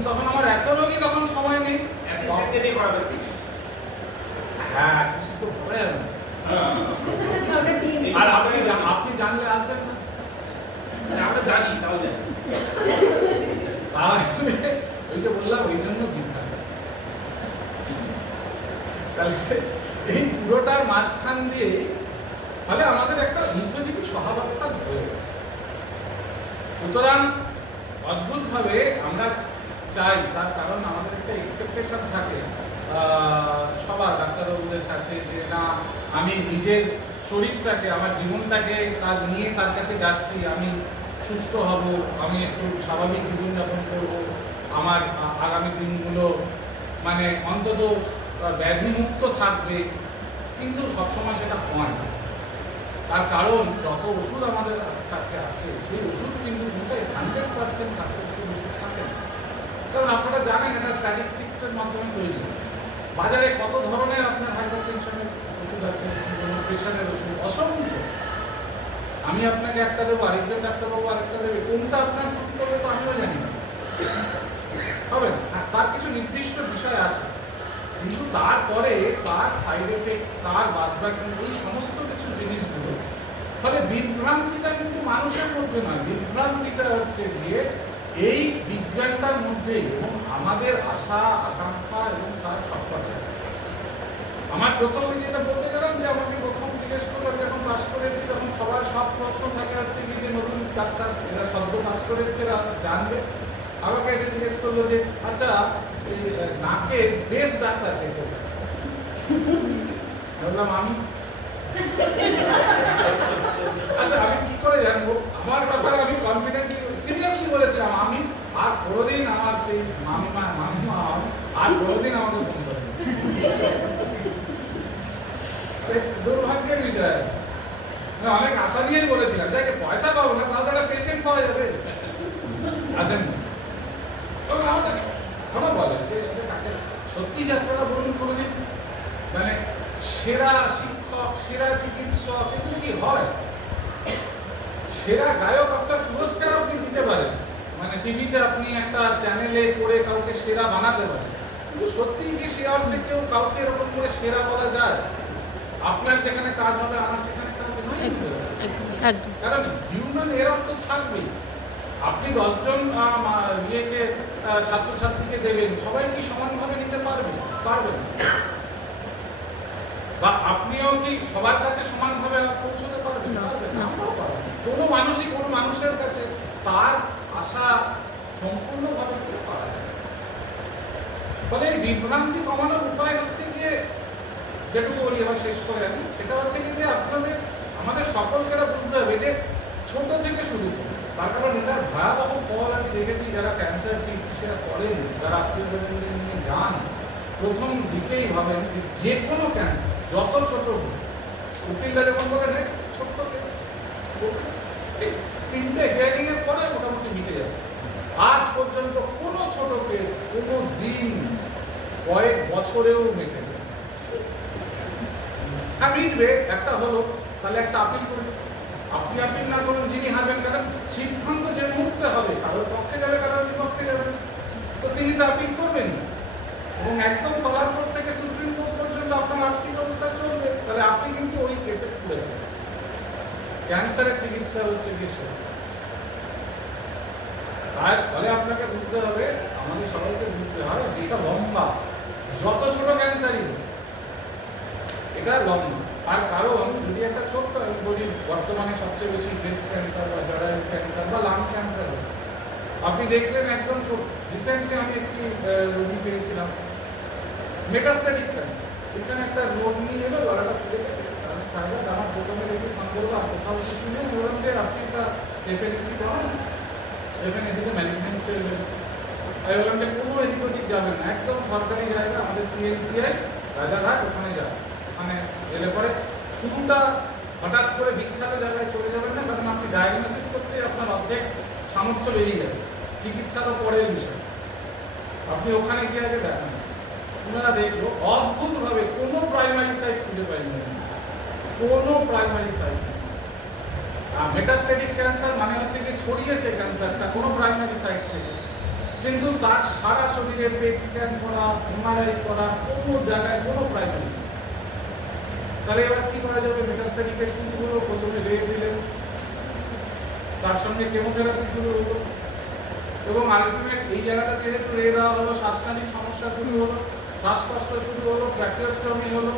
তখন আমার এত রোগী তখন সময় নেই। হ্যাঁ কিছু তো বলে, আর আপনি জানলে আসবেন না, আমরা জানি তাও জানি। তাহলে ওই যে বললাম ওই জন্য বিভ্রান্ত। তাহলে এই পুরোটার মাঝখান দিয়ে ফলে আমাদের একটা মিথ্যজীবী সহাবস্থান হয়ে গেছে। সুতরাং অদ্ভুতভাবে আমরা চাই, তার কারণ আমাদের একটা এক্সপেকটেশন থাকে সবার ডাক্তারবাবুদের কাছে, যে না আমি নিজের শরীরটাকে, আমার জীবনটাকে তার নিয়ে তার কাছে যাচ্ছি, আমি সুস্থ হব, আমি একটু স্বাভাবিক জীবনযাপন করব, আমার আগামী দিনগুলো মানে অন্তত ব্যাধিমুক্ত থাকবে, কিন্তু সবসময় সেটা হয় না। তার কারণ যত ওষুধ আমাদের কাছে আসে সেই ওষুধ কিন্তু 100% সাকসেসফুল ওষুধ থাকে না। কারণ আপনারা জানেন এটা স্ট্যাটিস্টিক্সের মাধ্যমে তৈরি। বাজারে কত ধরনের আপনার হাইপারটেনশনের ওষুধ আছে, প্রেশারের ওষুধ অসংখ্য। আমি আপনাকে একটা দেবো, আরেকজন ডাক্তারবাবু আরেকটা দেবে, কোনটা আপনার শুট করবে তো আমিও জানি না, হবে না। তার কিছু নির্দিষ্ট বিষয় আছে, কিন্তু তারপরে তার সাইড এফেক্ট, তার বাদবাকি এই সমস্ত কিছু জিনিসগুলো, ফলে বিভ্রান্তিটা কিন্তু মানুষের মধ্যে নয়, বিভ্রান্তিটা হচ্ছে গিয়ে এই বিজ্ঞানটার মধ্যেই, এবং আমাদের আশা আকাঙ্ক্ষা এবং তার সবকটা। আমার প্রথমে যেটা বলতে গেলাম, যে আমাকে প্রথম জিজ্ঞেস করলো যখন পাস করেছি, তখন সবার সব প্রশ্ন থাকে হচ্ছে কি যে নতুন ডাক্তার এরা শব্দ পাস করেছে এরা জানবে। আমাকে এসে জিজ্ঞেস করলো যে আচ্ছা এই নাকের বেস্ট ডাক্তার কে কোথায়? বললাম আমি। আচ্ছা আমি কি করে জানবো? আমার ব্যাপারে আমি কনফিডেন্টলি সিরিয়াসলি বলেছিলাম আমি, আর কোনোদিন আমার সেই মামিমা আর কোনোদিন আমাকে ফোন করে দুর্ভাগ্যের বিষয়। অনেক আশা নিয়েই বলেছিলাম, দেখে পয়সা পাবো না, তাহলে একটা পেশেন্ট পাওয়া যাবে, আসেন তখন আমাদের কোনো বলে যে সত্যি যাত্রাটা বলুন কোনোদিন মানে সেরা শিক্ষক, সেরা চিকিৎসক এগুলো কি হয়? সেরা গায়ক আপনার পুরস্কার আপনি দিতে পারেন, মানে টিভিতে আপনি একটা চ্যানেলে করে কাউকে সেরা বানাতে পারেন, কিন্তু সত্যি কি সে অর্থে কেউ কাউকে এরকম করে সেরা বলা যায়? আপনার যেখানে কাজ হবে আমার সেখানে কাজ নয়, কারণ হিউম্যান এরর তো থাকবেই। আপনি 10 জন ইয়েকে ছাত্রছাত্রীকে দেবেন, সবাই কি সমানভাবে নিতে পারবেন? পারবেন। বা আপনিও কি সবার কাছে সমানভাবে পৌঁছতে পারবেন? পারবেন না। কোনো মানুষই কোনো মানুষের কাছে তার আশা সম্পূর্ণভাবে কেউ পাওয়া যায়। ফলে এই বিভ্রান্তি কমানোর উপায় হচ্ছে গিয়ে, যেটুকু বলি এবার শেষ করে আমি, সেটা হচ্ছে কি যে আমাদের সকলকে বুঝতে হবে যে ছোট থেকে শুরু করুন। তার কারণ এটার ভয়াবহ ফল আমি দেখেছি, যারা ক্যান্সার চিকিৎসা করেন, যারা আত্মীয় স্বজনদের নিয়ে যান, প্রথম দিকেই ভাবেন যে কোনো ক্যান্সার যত ছোট উকিলরা যখন বলে ছোট্ট কেস, 3টে হিয়ারিং এর পরে মোটামুটি মিটে যাবে। আজ পর্যন্ত কোনো ছোট কেস কোনো দিন কয়েক বছরেও মেটে যাবে। মিটবে, একটা হলো তাহলে একটা আপিল করি, আপনি না করুন, যিনি হারবেন, কারণ সিদ্ধান্ত যে মুহূর্তে হবে কারোর পক্ষে যাবে কারোর বিপক্ষে যাবে, তো তিনি তো আপিল করবেন। এবং একদম তলার কোর্ট থেকে সুপ্রিম কোর্ট পর্যন্ত আপনার আর্থিক অবস্থা চলবে, তাহলে আপনি কিন্তু ওই কেসে পড়ে যাবেন। ক্যান্সারের চিকিৎসা হচ্ছে কিসে, তার ফলে আপনাকে বুঝতে হবে, আমাদের সবাইকে বুঝতে হবে, যেটা লম্বা, যত ছোট ক্যান্সারই এটা লম্বা। আর কারণ যদি একটা ছোট্ট বলি, বর্তমানে সবচেয়ে বেশি ব্রেস্ট ক্যান্সার বা জরায়ু ক্যান্সার বা লাং ক্যান্সার হচ্ছে, আপনি দেখলেন একদম ছোট। রিসেন্টলি আমি একটি রোগী পেয়েছিলাম, মেটাস্ট্যাটিক ক্যান্সার। এখানে একটা রোগ নিয়ে এলো, গলাটা ফুলে গেছে। আমার প্রথমে দেখি ফোন করবো, আর কোথাও কিছু নেই, বললাম যে আপনি একটা এফএনএসি করেন, এফএনএসিতে ম্যানেজমেন্ট সেল। আমি বললাম যে কোনো এদিক ওদিক যাবেন না, একদম সরকারি জায়গা, আমাদের সিএনসিআই রাজারহাট, ওখানে যান। ওখানে গেলে পরে শুরুটা হঠাৎ করে বিখ্যাত জায়গায় চলে যাবেন না, কারণ আপনি ডায়াগনোসিস করতে আপনার অর্ধেক সামর্থ্য বেরিয়ে যাবে, চিকিৎসা তো পরের বিষয়। আপনি ওখানে গিয়ে আগে দেখান, ওনারা দেখলো অদ্ভুতভাবে কোনো প্রাইমারি সাইট খুঁজে পাইনি, কোনো প্রাইমারি সাইট। মেটাস্ট্যাটিক ক্যান্সার মানে হচ্ছে কি ছড়িয়েছে ক্যান্সারটা কোনো প্রাইমারি সাইট থেকে, কিন্তু তার সারা শরীরে পেট স্ক্যান করা, এমআরআই করা, কোনো জায়গায় কোনো প্রাইমারি। তাহলে এবার কি করা যাবে? মেটাস্ট্যাটিকের শুরু হলো, প্রথমে রে দিলেন, তার সঙ্গে কেমোথেরাপি শুরু হলো, এবং আলটিমেট এই জায়গাটা যেহেতু রে দেওয়া হলো, শ্বাসনালীর সমস্যা শুরু হলো, শ্বাসকষ্ট শুরু হলো, ট্র্যাকিওস্টমি হলো,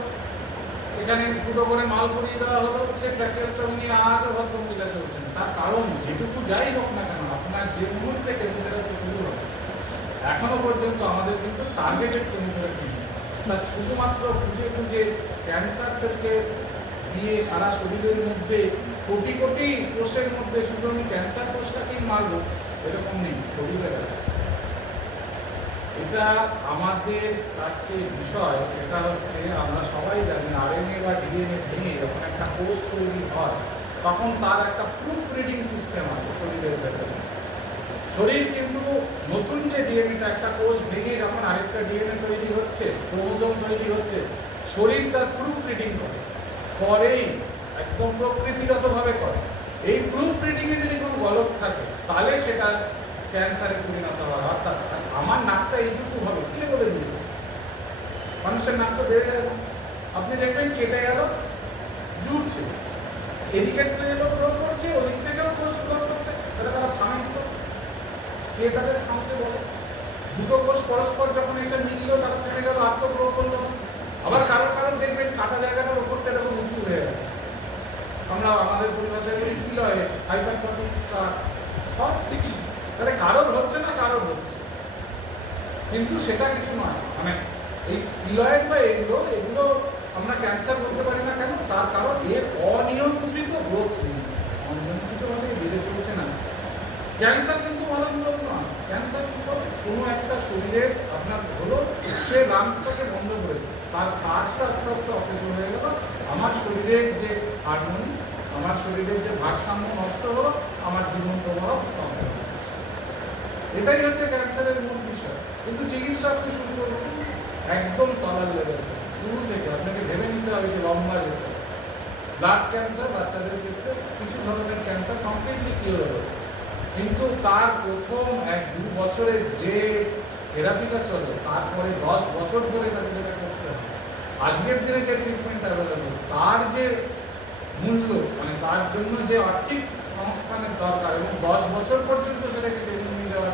এখানে দুটো করে মাল পরিয়ে দেওয়া হলো, সে ট্র্যাকিওস্টমি নিয়ে আজও ভদ্রমহিলা চলছেন। তার কারণ যেটুকু যাই হোক না কেন, আপনার যে মুহূর্তে কেমোথেরাপি শুরু হবে, এখনো পর্যন্ত আমাদের কিন্তু টার্গেটেড কেমোথেরাপি, শুধুমাত্র খুঁজে খুঁজে ক্যান্সার সেলকে দিয়ে সারা শরীরের মধ্যে কোটি কোটি কোষের মধ্যে শুধু আমি ক্যান্সার কোষটাকেই মারবো, এরকম নেই শরীরের কাছে। এটা আমাদের কাছে বিষয়, সেটা হচ্ছে আমরা সবাই জানি আরএনএ বা ডিএনএ ভেঙে যখন একটা কোষ তৈরি হয়, তখন তার একটা প্রুফ রিডিং সিস্টেম আছে শরীরের ভেতরে। শরীর কিন্তু নতুন যে ডিএনএটা, একটা কোষ ভেঙে যখন আরেকটা ডিএনএ তৈরি হচ্ছে, ক্রোমোজোম তৈরি হচ্ছে, শরীর তার প্রুফ রিডিং করে, পরেই একদম প্রকৃতিগতভাবে করে। এই প্রুফ রিডিং এ যদি কোনো গলদ থাকে, তাহলে সেটা ক্যান্সারে পরিণত হয়। অর্থাৎ আমার নাকটা এইটুকু হবে, কে বলে দিয়েছে? মানুষের নাক তো বেড়ে যাবে, আপনি দেখবেন কেটে গেল, জুড়ছে, এদিকের সেলও গ্রো করছে, ওদিক থেকেও কোষ গ্রো করছে, তাহলে তারা থামে কি করে? কে তাদের থামতে বলে? দুটো কোষ পরস্পর যখন এসে মিলল, তারা থেমে গেল, আর তো গ্রো করলো না। আবার কারো কারণ দেখবেন কাটা জায়গাটার উপরটা এরকম উঁচু হয়ে গেছে, আমরা আমাদের পরিভাষায় বলি কি লয় হাইপারট্রফিক স্কার। তাহলে কারোর হচ্ছে না, কারোর হচ্ছে, কিন্তু সেটা কিছু নয়। মানে এই কিলয়েড বা এগুলো আমরা ক্যান্সার বলতে পারি না কেন? তার কারণ এর অনিয়ন্ত্রিত গ্রোথ নেই, অনিয়ন্ত্রিতভাবে বেড়ে চলছে না। ক্যান্সার কিন্তু মারাত্মক নয়। ক্যান্সার কি করে? কোনো একটা শরীরের আপনার হলো, সে লাংসটাকে বন্ধ করে দেয়, তার কাজটা আস্তে আস্তে অকেজ হয়ে গেল, আমার শরীরের যে হারমোনি, আমার শরীরের যে ভারসাম্য নষ্ট হলো, আমার জীবন প্রবাহ স্তব্ধ হলো। এটাই হচ্ছে ক্যান্সারের মূল বিষয়। কিন্তু চিকিৎসা আপনি শুরু করবেন একদম তলার লেভেল শুরু থেকে। আপনাকে ভেবে নিতে হবে যে লম্বা যেতে। ব্লাড ক্যান্সার বাচ্চাদের ক্ষেত্রে কিছু ধরনের ক্যান্সার কমপ্লিটলি কিওর হবে, কিন্তু তার প্রথম 1-2 বছরের যে থেরাপিটা চলে, তারপরে 10 বছর ধরে তাকে যেটা করতে হবে। আজকের দিনে যে ট্রিটমেন্ট অ্যাভেলেবল, তার যে মূল্য, মানে তার জন্য যে আর্থিক সংস্থানের দরকার, এবং 10 বছর পর্যন্ত সেটাকে ট্রেনিং নিয়ে দেওয়ার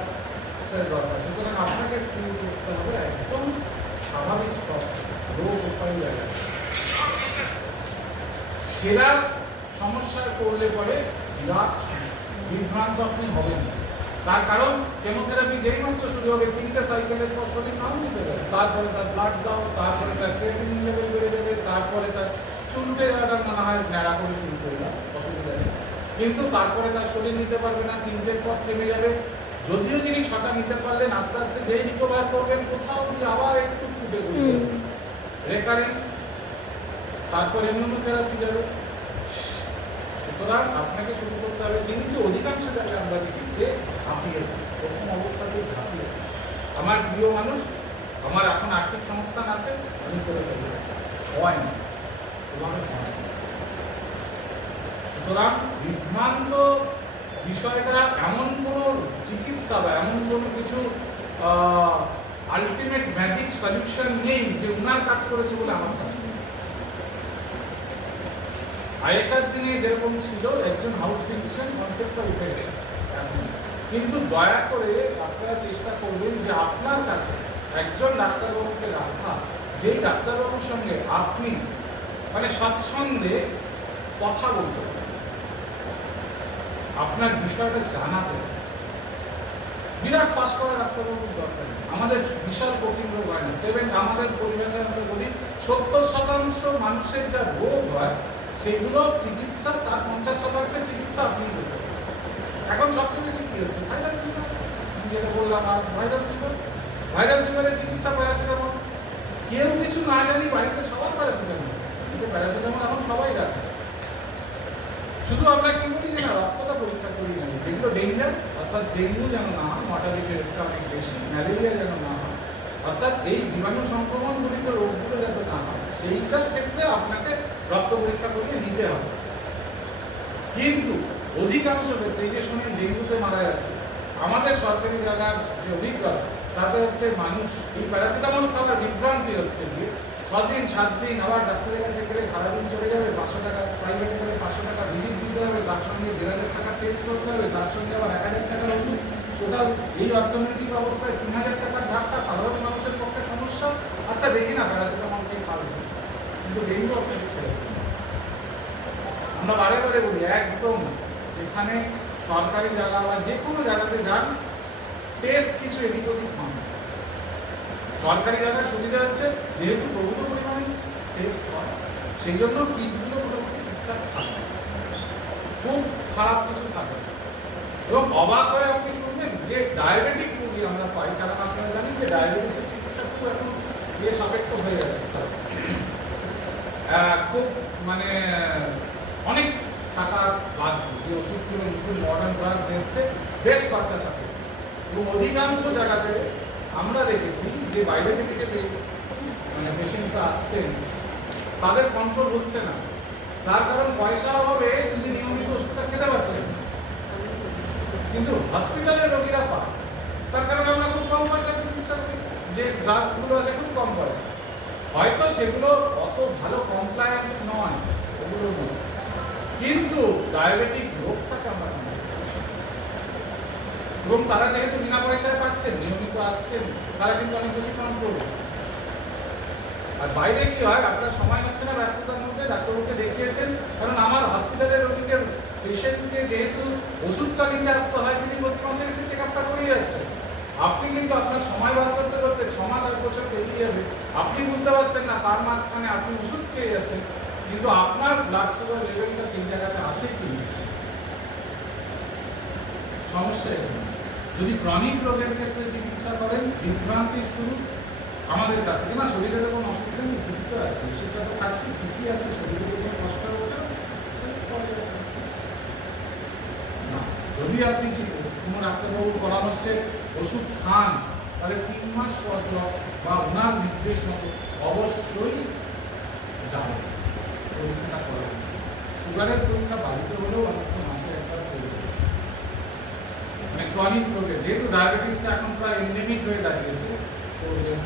দরকার। সুতরাং আপনাকে শুরু করতে হবে একদম স্বাভাবিক স্তর, লো প্রোফাইল জায়গা। সেরা সমস্যায় পড়লে পরে বিরাট বিভ্রান্ত আপনি হবেন। তার কারণ কেমোথেরাপি যেই মাত্র শুরু হবে, 3টে সাইকেলের পর শরীর নাও নিতে যাবে, তারপরে তার ব্লাড দাও, তারপরে তার ক্রিয়েটিনিন লেভেল বেড়ে যাবে, তারপরে তার চুলটে যাওয়াটা মনে হয় ন্যাড়া করে শুরু করলাম, অসুবিধা নেই, কিন্তু তারপরে তার শরীর নিতে পারবে না, 3টের পর থেমে যাবে। যদিও তিনি 6টা নিতে পারলেন, আস্তে আস্তে যেই রিকভার করবেন, কোথাও দিয়ে আবার একটু ফুটে উঠবে, রেকারেন্স, তারপরে ইমিউনোথেরাপি যাবে। সুতরাং আপনাকে শুরু করতে হবে, কিন্তু অধিকাংশ জায়গায় আমরা দেখি যে ঝাঁপিয়ে, প্রথম অবস্থাতেই ঝাঁপিয়ে। আমার প্রিয় মানুষ, আমার এখন আর্থিক সংস্থান আছে, আমি করে ফেলব, হয় না, এভাবে হয় না। সুতরাং বিভ্রান্ত বিষয়টা এমন কোনো চিকিৎসা বা এমন কোনো কিছু আলটিমেট ম্যাজিক সলিউশন নেই যে উনার কাজ করেছে বলে আমার কাজ করেছে। আগেকার দিনে যেরকম ছিল একজন হাউস ফিজিশিয়ান কনসেপ্টটা উঠে গেছে এখন, কিন্তু দয়া করে আপনারা চেষ্টা করবেন যে আপনার কাছে একজন ডাক্তারবাবুকে রাখা, যেই ডাক্তারবাবুর সঙ্গে আপনি মানে স্বচ্ছন্দে কথা বলতে পারেন, আপনার বিষয়টা জানাতে পারেন। বিরাট পাস করা ডাক্তারবাবুর দরকার নেই, আমাদের বিশাল কঠিন রোগ হয় না। আমাদের পরিবেশে আমরা বলি 70% মানুষের যা রোগ হয় সেগুলো চিকিৎসা, তার 50% চিকিৎসা আপনি করতে পারেন। এখন সবচেয়ে বেশি কি হচ্ছে? ভাইরাল ফিভার, যেটা বললাম আজ ভাইরাল ফিভার। ভাইরাল ফিভারের চিকিৎসা প্যারাসিটামল। কেউ কিছু না জানি বাড়িতে সবার প্যারাসিটামল আছে, কিন্তু প্যারাসিটামল এখন সবাই রাখে। শুধু আমরা কি বলি যে না রক্তটা পরীক্ষা করি না, যেগুলো ডেঞ্জার অর্থাৎ ডেঙ্গু যেন না হয়, মর্টালিটি রেটটা অনেক বেশি, ম্যালেরিয়া যেন না হয়, অর্থাৎ এই জীবাণু সংক্রমণজনিত রোগগুলো যাতে না হয়, সেইটার ক্ষেত্রে আপনাকে রক্ত পরীক্ষা করিয়ে নিতে হবে। কিন্তু অধিকাংশ ক্ষেত্রে এই যে শোনেন ডেঙ্গুতে মারা যাচ্ছে, আমাদের সরকারি জায়গার যে অভিজ্ঞতা তাতে হচ্ছে মানুষ এই প্যারাসিটামল খাওয়ার বিভ্রান্তি হচ্ছে যে 6 দিন 7 দিন আবার ডাক্তারের কাছে গেলে সারাদিন চলে যাবে, 500 টাকা প্রাইভেট গেলে 500 টাকা ভিজিট দিতে হবে, তার সঙ্গে 1,500 টাকা টেস্ট করতে হবে, তার সঙ্গে আবার 1,000 টাকার ওষুধ। সেটা এই অর্থনৈতিক অবস্থায় 3,000 টাকার ধাক্কা সাধারণ মানুষের পক্ষে সমস্যা। আচ্ছা দেখি না প্যারাসিটামল খেয়ে পারবে, কিন্তু ডেঙ্গু আপনাকে ছেড়ে দেবে। আমরা বারে বারে বলি একদম যেখানে সরকারি জায়গা বা যে কোনো জায়গাতে যান, টেস্ট কিছু এদিক ওদিক হয় না। সরকারি জায়গার সুবিধা হচ্ছে যেহেতু প্রভূত পরিমাণে টেস্ট হয়, সেই জন্য কিটগুলো মোটামুটি ঠিকঠাক থাকে, খুব খারাপ কিছু থাকে না। এবং অবাক হয়ে আপনি শুনবেন যে ডায়াবেটিক রোগী আমরা পাই, কারণ আপনারা জানেন যে ডায়াবেটিসের চিকিৎসা খুব এখন ইয়ে সাপেক্ষ হয়ে গেছে, খুব মানে অনেক টাকা লাগছে। যে ওষুধগুলো নতুন মডার্ন ড্রাগস এসছে বেশ খরচা সাপেক্ষ, এবং অধিকাংশ জায়গাতে আমরা দেখেছি যে বাইরে থেকে যে মানে পেশেন্টরা আসছেন তাদের কন্ট্রোল হচ্ছে না, তার কারণ পয়সার অভাবে তিনি নিয়মিত ওষুধটা খেতে পারছেন না। কিন্তু হসপিটালের রোগীরা পায়, তার কারণে আমরা খুব কম পয়সা চিকিৎসা করি। যে ড্রাগসগুলো আছে খুব কম পয়সা, হয়তো সেগুলো অত ভালো কমপ্লায়েন্স নয় ওগুলোর মধ্যে, কিন্তু ডায়াবেটিক্স রোগটাকে আমরা এবং তারা যেহেতু বিনা পয়সায় পাচ্ছেন, নিয়মিত আসছেন, তারা কিন্তু অনেক বেশি কন্ট্রোল। আর বাইরে কি হয়, আপনার সময় হচ্ছে না ব্যস্ততার মধ্যে, ডাক্তারবাবুকে দেখিয়েছেন, কারণ আমার হসপিটালের রোগীকে পেশেন্টকে যেহেতু ওষুধটা দিতে আসতে হয়, তিনি প্রতি মাসে এসে চেক আপটা করিয়ে যাচ্ছেন। আপনি কিন্তু আপনার সময় বার করতে করতে 6 মাস 1 বছর পেরিয়ে যাবে, আপনি বুঝতে পারছেন না, তার মাঝখানে আপনি ওষুধ খেয়ে যাচ্ছেন, কিন্তু আপনার ব্লাড সুগার লেভেলটা সেই জায়গাতে আছে কি না, সমস্যা এখানে। যদি ক্রনিক রোগের ক্ষেত্রে চিকিৎসা করেন, বিভ্রান্তির শুরু আমাদের কাছ থেকে, না শরীরের কোনো অসুবিধা নেই, ঠিকই তো আছে, ওষুধটা তো খাচ্ছি, ঠিকই আছে, শরীরে কোনো কষ্ট হচ্ছে না। যদি আপনি কোনো ডাক্তারবাবুর পরামর্শে ওষুধ খান, তাহলে 3 মাস পর বা ওনার নির্দেশ মতো অবশ্যই যাবেন পরীক্ষাটা করেন। সুগারের পরীক্ষা বাড়িতে হলেও অনেকটা মাসে একবার করবেন। মানে ক্রনিক রোগে যেহেতু ডায়াবেটিসটা এখন প্রায় এন্ডেমিক হয়ে দাঁড়িয়েছে, করবেন।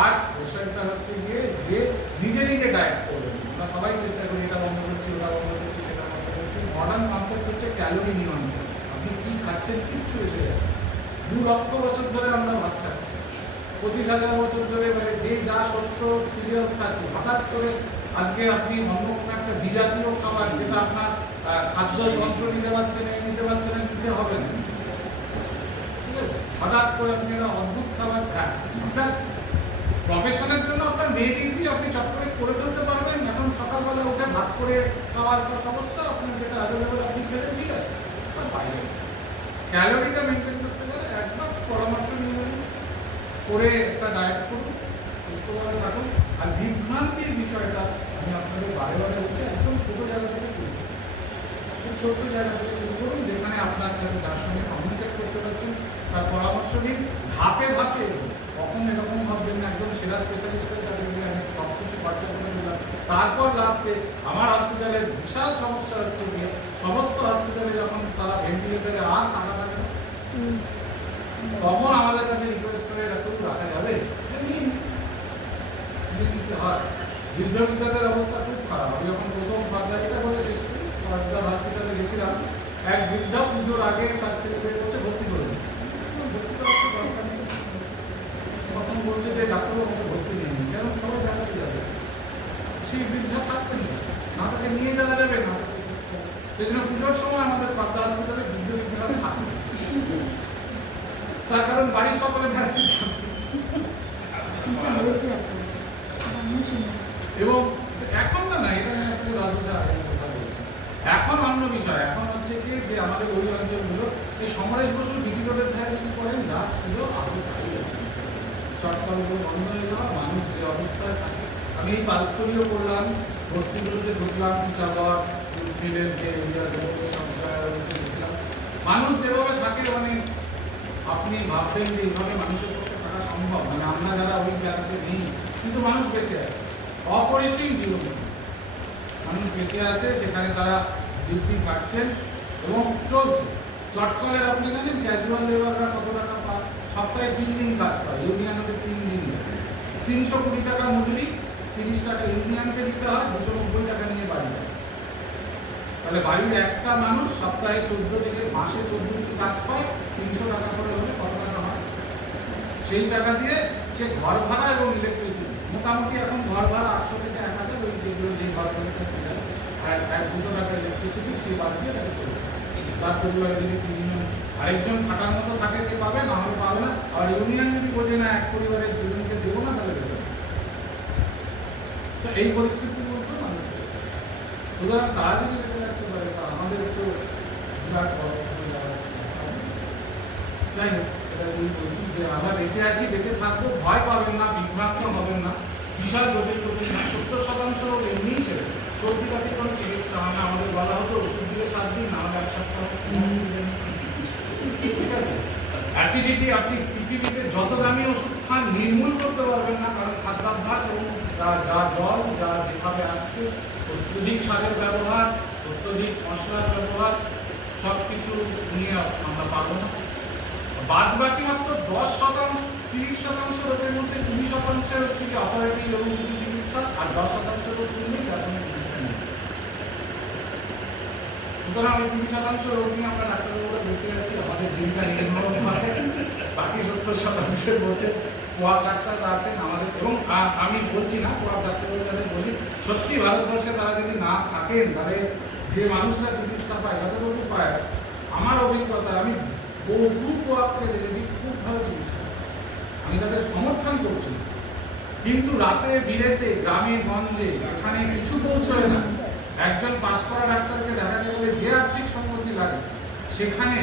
আর বিষয়টা হচ্ছে গিয়ে যে নিজে নিজে ডায়েট করবেন। আমরা সবাই চেষ্টা করি এটা বন্ধ করছি, ওটা বন্ধ করছি, সেটা বন্ধ করছি। মডার্ন কনসেপ্ট হচ্ছে ক্যালোরি নিয়ন্ত্রণ। আপনি কি খাচ্ছেন কিচ্ছু এসে যাচ্ছে। 2 লক্ষ বছর ধরে আমরা ভাত খাচ্ছি, 25,000 বছর ধরে মানে যে যা শস্য সিরিয়ালস খাচ্ছি, হঠাৎ করে আজকে আপনি অন্য কোনো একটা বিজাতীয় খাবার যেটা আপনার খাদ্য যন্ত্র নিতে পারছেন নিতে হবে না, ঠিক আছে? হঠাৎ করে আপনি একটা অদ্ভুত খাবার খান, হঠাৎ প্রফেশনের জন্য আপনার মেড ইজি, আপনি চট করে ফেলতে পারবেন। এখন সকালবেলা উঠে ভাত করে খাওয়ার সমস্যা, আপনার যেটা অ্যাভেলেবল আপনি খেলেন, ঠিক আছে, তার বাইরে ক্যালোরিটা মেনটেন করতে গেলে একবার পরামর্শ নিয়ে নেবেন, করে একটা ডায়েট করুন, সুস্থভাবে থাকুন। আর বিভ্রান্তির বিষয়টা আমি আপনাদের বারে বারে বলছি, একদম ছোটো জায়গা থেকে শুরু করুন, খুব ছোটো জায়গা থেকে শুরু করুন, যেখানে আপনার কাছে যার সঙ্গে কমিউনিকেট করতে পারছেন তার পরামর্শ নিন, ধাপে ধাপে। কখন এরকম ভাববেন না একদম সেরা স্পেশালিস্টের কাছে গিয়ে আমি সব কিছু খরচা করে দিলাম, তারপর লাস্টে আমার হসপিটালের বিশাল সমস্যা হচ্ছে গিয়ে সমস্ত হসপিটালে যখন তারা ভেন্টিলেটরে আর টাকা থাকে না, তখন আমাদের কাছে রিকোয়েস্ট করে ডাক্তারবাবু রাখা যাবে, নিয়ে নিতে হয়। বৃদ্ধ বৃদ্ধাদের অবস্থা খুব খারাপ। আমি যখন প্রথম সার্জারিটা করে শেষ করি হসপিটালে গেছিলাম, এক বৃদ্ধা পুজোর আগে তার ছেলে মেয়ে করছে ভর্তি করে দিই। ভর্তি করার তো দরকার নেই। তখন বলছে যে ডাক্তারবাবু আমাকে ভর্তি নেই, কেন সবাই দেখাতে যাবে, সেই বৃদ্ধা থাকবে না, তাকে নিয়ে যাওয়া যাবে না। সেই জন্য পুজোর সময় আমাদের পাবদা হসপিটালে বৃদ্ধ বৃদ্ধারা থাকে, তার কারণ বাড়ির সকলে বেড়াতে যাবে। এবং এখন না, এটা আপনি রাজনীতির আগে কথা বলছি, এখন অন্য বিষয়। এখন হচ্ছে কি যে আমাদের ওই অঞ্চলগুলো এই সমরেশ বসু ডিটি রোডের ধারে যদি করেন, যা ছিল আসলে তাই আছে। চটকলগুলো বন্ধ হয়ে যাওয়া, মানুষ যে অবস্থায় থাকে। আমি এই পালসপুরিও করলাম, বস্তিগুলোতে ঢুকলাম, চারবার ফিলের যে এরিয়াগুলো দেখলাম, মানুষ যেভাবে থাকে, মানে আপনি ভাববেন যে এইভাবে মানুষের পক্ষে থাকা সম্ভব, মানে আমরা যারা ওই জায়গাতে নেই, কিন্তু মানুষ বেঁচে আছে, অপরিসীম জীবন মানুষ বেঁচে আছে, সেখানে তারা ডিউটি কাটছেন এবং চলছে। চটকলের আপনি জানেন ক্যাজুয়াল লেবাররা কত টাকা পায়? সপ্তাহে 3 দিন কাজ পায়, ইউনিয়নকে 3 দিন, 320 টাকা মজুরি, 30 টাকা ইউনিয়নকে দিতে হয়, 290 টাকা নিয়ে বাড়ি যায়। তাহলে বাড়ির একটা মানুষ সপ্তাহে 14 থেকে মাসে 14 দিন কাজ পায়, 300 টাকা করে হলে কত টাকা হয়? সেই টাকা দিয়ে সে ঘর ভাড়া এবং ইলেকট্রিসিটি, মোটামুটি এখন ঘর ভাড়া 800 থেকে 1000, ওই যেগুলো যে ঘরগুলোতে যায়, আর 200 টাকা ইলেকট্রিসিটি, সেই বাদ দিয়ে তাকে চলবে। তার পরিবারে যদি 3 জন আরেকজন থাকার মতো থাকে, সে পাবে, না হলে পাবে না। আর ইউনিয়ন যদি বোঝে না এক পরিবারের 2 জনকে দেবো না, তাহলে দেবে না। তো এই পরিস্থিতির মধ্যে মানুষ রয়েছে। সুতরাং তারা যদি বেঁচে থাকতে পারে, তা আমাদের তো বিরাট বড় যাই হোক, এটা যদি বলছি যে আমরা বেঁচে আছি, বেঁচে থাকবো, ভয় পাবেন না, বিভ্রান্ত হবেন না, বিশাল জটিল জটিল না। 70% লোক এমনিই সেরে, সর্দি কাশির কোনো চিকিৎসা হয় না। আমাদের বলা হতো ওষুধ দিলে 7 দিন, না হলে 1 সপ্তাহ। ঠিক আছে, অ্যাসিডিটি আপনি পৃথিবীতে যত দামি ওষুধ খান নির্মূল করতে পারবেন না, কারণ খাদ্যাভ্যাস এবং যা জল যা যেভাবে আসছে, অত্যধিক সারের ব্যবহার, অত্যধিক মশলার ব্যবহার, সব কিছু নিয়ে আমরা পারবো না। বাদ বাকি মাত্র 10%, 30% লোকের মধ্যে 20% হচ্ছে কি অপারেটিভ এবং কিছু চিকিৎসা, আর 10% লোক শুনবে তার কোনো চিকিৎসা নেই। সুতরাং ওই 20% রোগ নিয়ে আমরা ডাক্তারবাবুরা বেঁচে আছি, আমাদের জীবিকা নির্বাহ করে। বাকি 70%-এর মধ্যে কোয়াক ডাক্তাররা আছেন আমাদের, এবং আমি বলছি না, কোয়াক ডাক্তারবাবু যাদের বলি, সত্যি ভারতবর্ষে তারা যদি না থাকেন, তাহলে যে মানুষরা চিকিৎসা পায়, যতটুকু পায়, আমার অভিজ্ঞতা, আমি বহু কোয়াককে দেখেছি খুব ভালো চিকিৎসা। আমি তাদের সমর্থন করছি, কিন্তু রাতে বিরেতে গ্রামে গঞ্জে এখানে কিছু পৌঁছয় না। একজন পাস করা ডাক্তারকে দেখাতে গেলে যে আর্থিক সম্পত্তি লাগে, সেখানে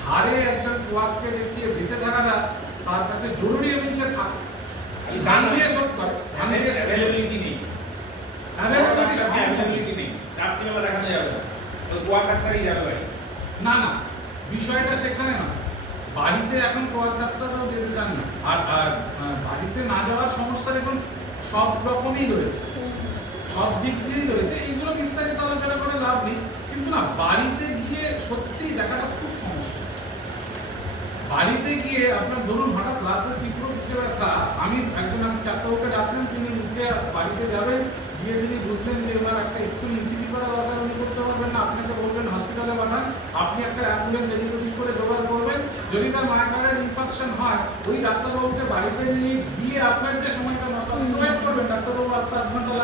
ধারে একজন কোয়াককে দেখিয়ে বেঁচে থাকাটা তার কাছে জরুরি, এবং সে থাকে গান দিয়ে শোধ করে। অ্যাভেলেবিলিটি নেই, অ্যাভেলেবিলিটি নেই, রাত্রিবেলা দেখানো যাবে না, তো কোয়াক ডাক্তারই যাবে। না না, বিষয়টা সেখানে না, বাড়িতে এখন কোয়াক ডাক্তাররাও যেতে চান না। আর বাড়িতে না যাওয়ার সমস্যা এখন সব রকমই রয়েছে, সব দিক দিয়েই রয়েছে, এইগুলো বিস্তারিত আলোচনা করে লাভ নেই। কিন্তু না, বাড়িতে গিয়ে সত্যি দেখাটা খুব সমস্যা। বাড়িতে গিয়ে আপনার ধরুন হঠাৎ রাতে তীব্র বুকে ব্যথা, আমি ডাক্তারবাবুকে ডাকলেন, তিনি উঠে বাড়িতে যাবেন, গিয়ে তিনি বুঝলেন যে এবার একটা একটু ইসিজি করা দরকার, উনি করতে পারবেন না, আপনাকে বলবেন হসপিটালে পাঠান, আপনি একটা অ্যাম্বুলেন্স এদিক করে জোগাড় করবেন। যদি তার মায়োকার্ডিয়াল ইনফাকশন হয়, ওই ডাক্তারবাবুকে বাড়িতে নিয়ে গিয়ে আপনার যে সময়টা নষ্ট করবেন, ডাক্তারবাবু আসতে 8 ঘন্টা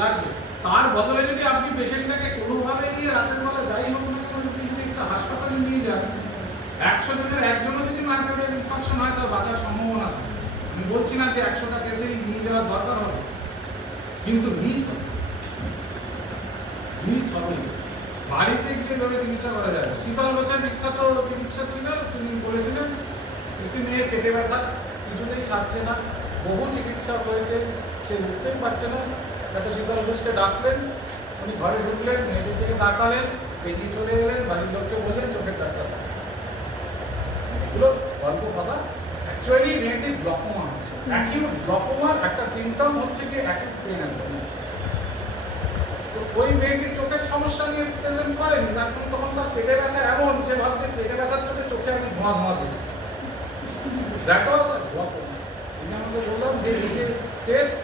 লাগবে। তার বদলে যদি আপনি পেশেন্টটাকে কোনোভাবে নিয়ে রাতের বেলা যাই হোক না কেন, যদি একটা হাসপাতালে নিয়ে যান, 100 জনের 1 জনও যদি মায়োকার্ডিয়াল ইনফাকশন হয়, তার বাঁচার সম্ভাবনা থাকে। আমি বলছি না যে 100টা কেসেই নিয়ে যাওয়ার দরকার হবে, কিন্তু মিস হবে। বাড়িতে গিয়ে ধরে চিকিৎসা করা যায়। শীতল ঘোষের বিখ্যাত চিকিৎসা ছিল, তিনি বলেছিলেন একটি মেয়ে পেটে ব্যথা কিছুতেই ছাড়ছে না, বহু চিকিৎসা হয়েছে, সে উঠতেই পারছে না। যাতে শীতল ঘোষকে ডাকলেন, উনি ঘরে ঢুকলেন, মেয়েটির দিকে তাকালেন, এগিয়ে চলে এলেন, বাড়ির লোককে বললেন চোখের ডাক্তার। এগুলো গল্প কথা। অ্যাকচুয়ালি মেয়েটির গ্লকোমা হচ্ছে, অ্যাকিউট গ্লকোমার একটা সিমটম হচ্ছে কি অ্যাকিউট পেন। তো ওই মেয়েটির চোখের সমস্যা নিয়ে প্রেজেন্ট করেনি, তখন তার পেটে ব্যথা এমন সে ভাবছে পেটে ব্যথার চোখে আমি ধোঁয়া ধোঁয়া দিচ্ছি। দ্যাট ওয়াজ এই যে আমাকে বললাম যে টেস্ট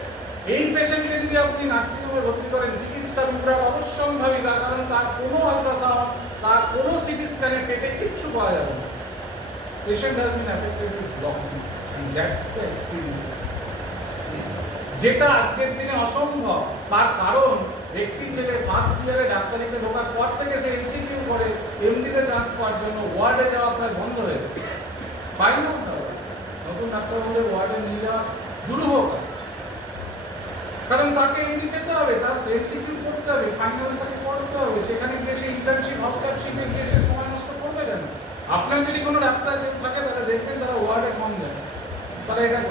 এই পেশেন্টকে যদি আপনি নার্সিংহোমে ভর্তি করেন চিকিৎসা বিভাগ অবশ্যই ভাবি, তার কারণ তার কোনো আল্ট্রাসাউন্ড, তার কোনো সিটি স্ক্যানে পেটে কিচ্ছু পাওয়া যাবে না। Patient has been affected with blocking and that's the experience, যেটা আজকের দিনে অসম্ভব। তার কারণ একটি ছেলে ফার্স্ট ইয়ারে ডাক্তারিতে ঢোকার পর থেকে সে এমসিকিউ করে এমডিতে চান্স পাওয়ার জন্য ওয়ার্ডে যাওয়া প্রায় বন্ধ হয়ে গেছে। পাই না নতুন ডাক্তারবাবুদের ওয়ার্ডে নিয়ে যাওয়া দুরূহ কাজ, কারণ তাকে এমডি পেতে হবে, তার এমসিকিউ করতে হবে, ফাইনাল তাকে করতে হবে, সেখানে গিয়ে সে ইন্টার্নশিপ হসপিটালশিপে গিয়ে সে সময় নষ্ট করবে কেন? আপনার যদি কোনো ডাক্তার থাকে তাহলে দেখবেন তারা ওয়ার্ডে কম যায়, তারা এটা করবে।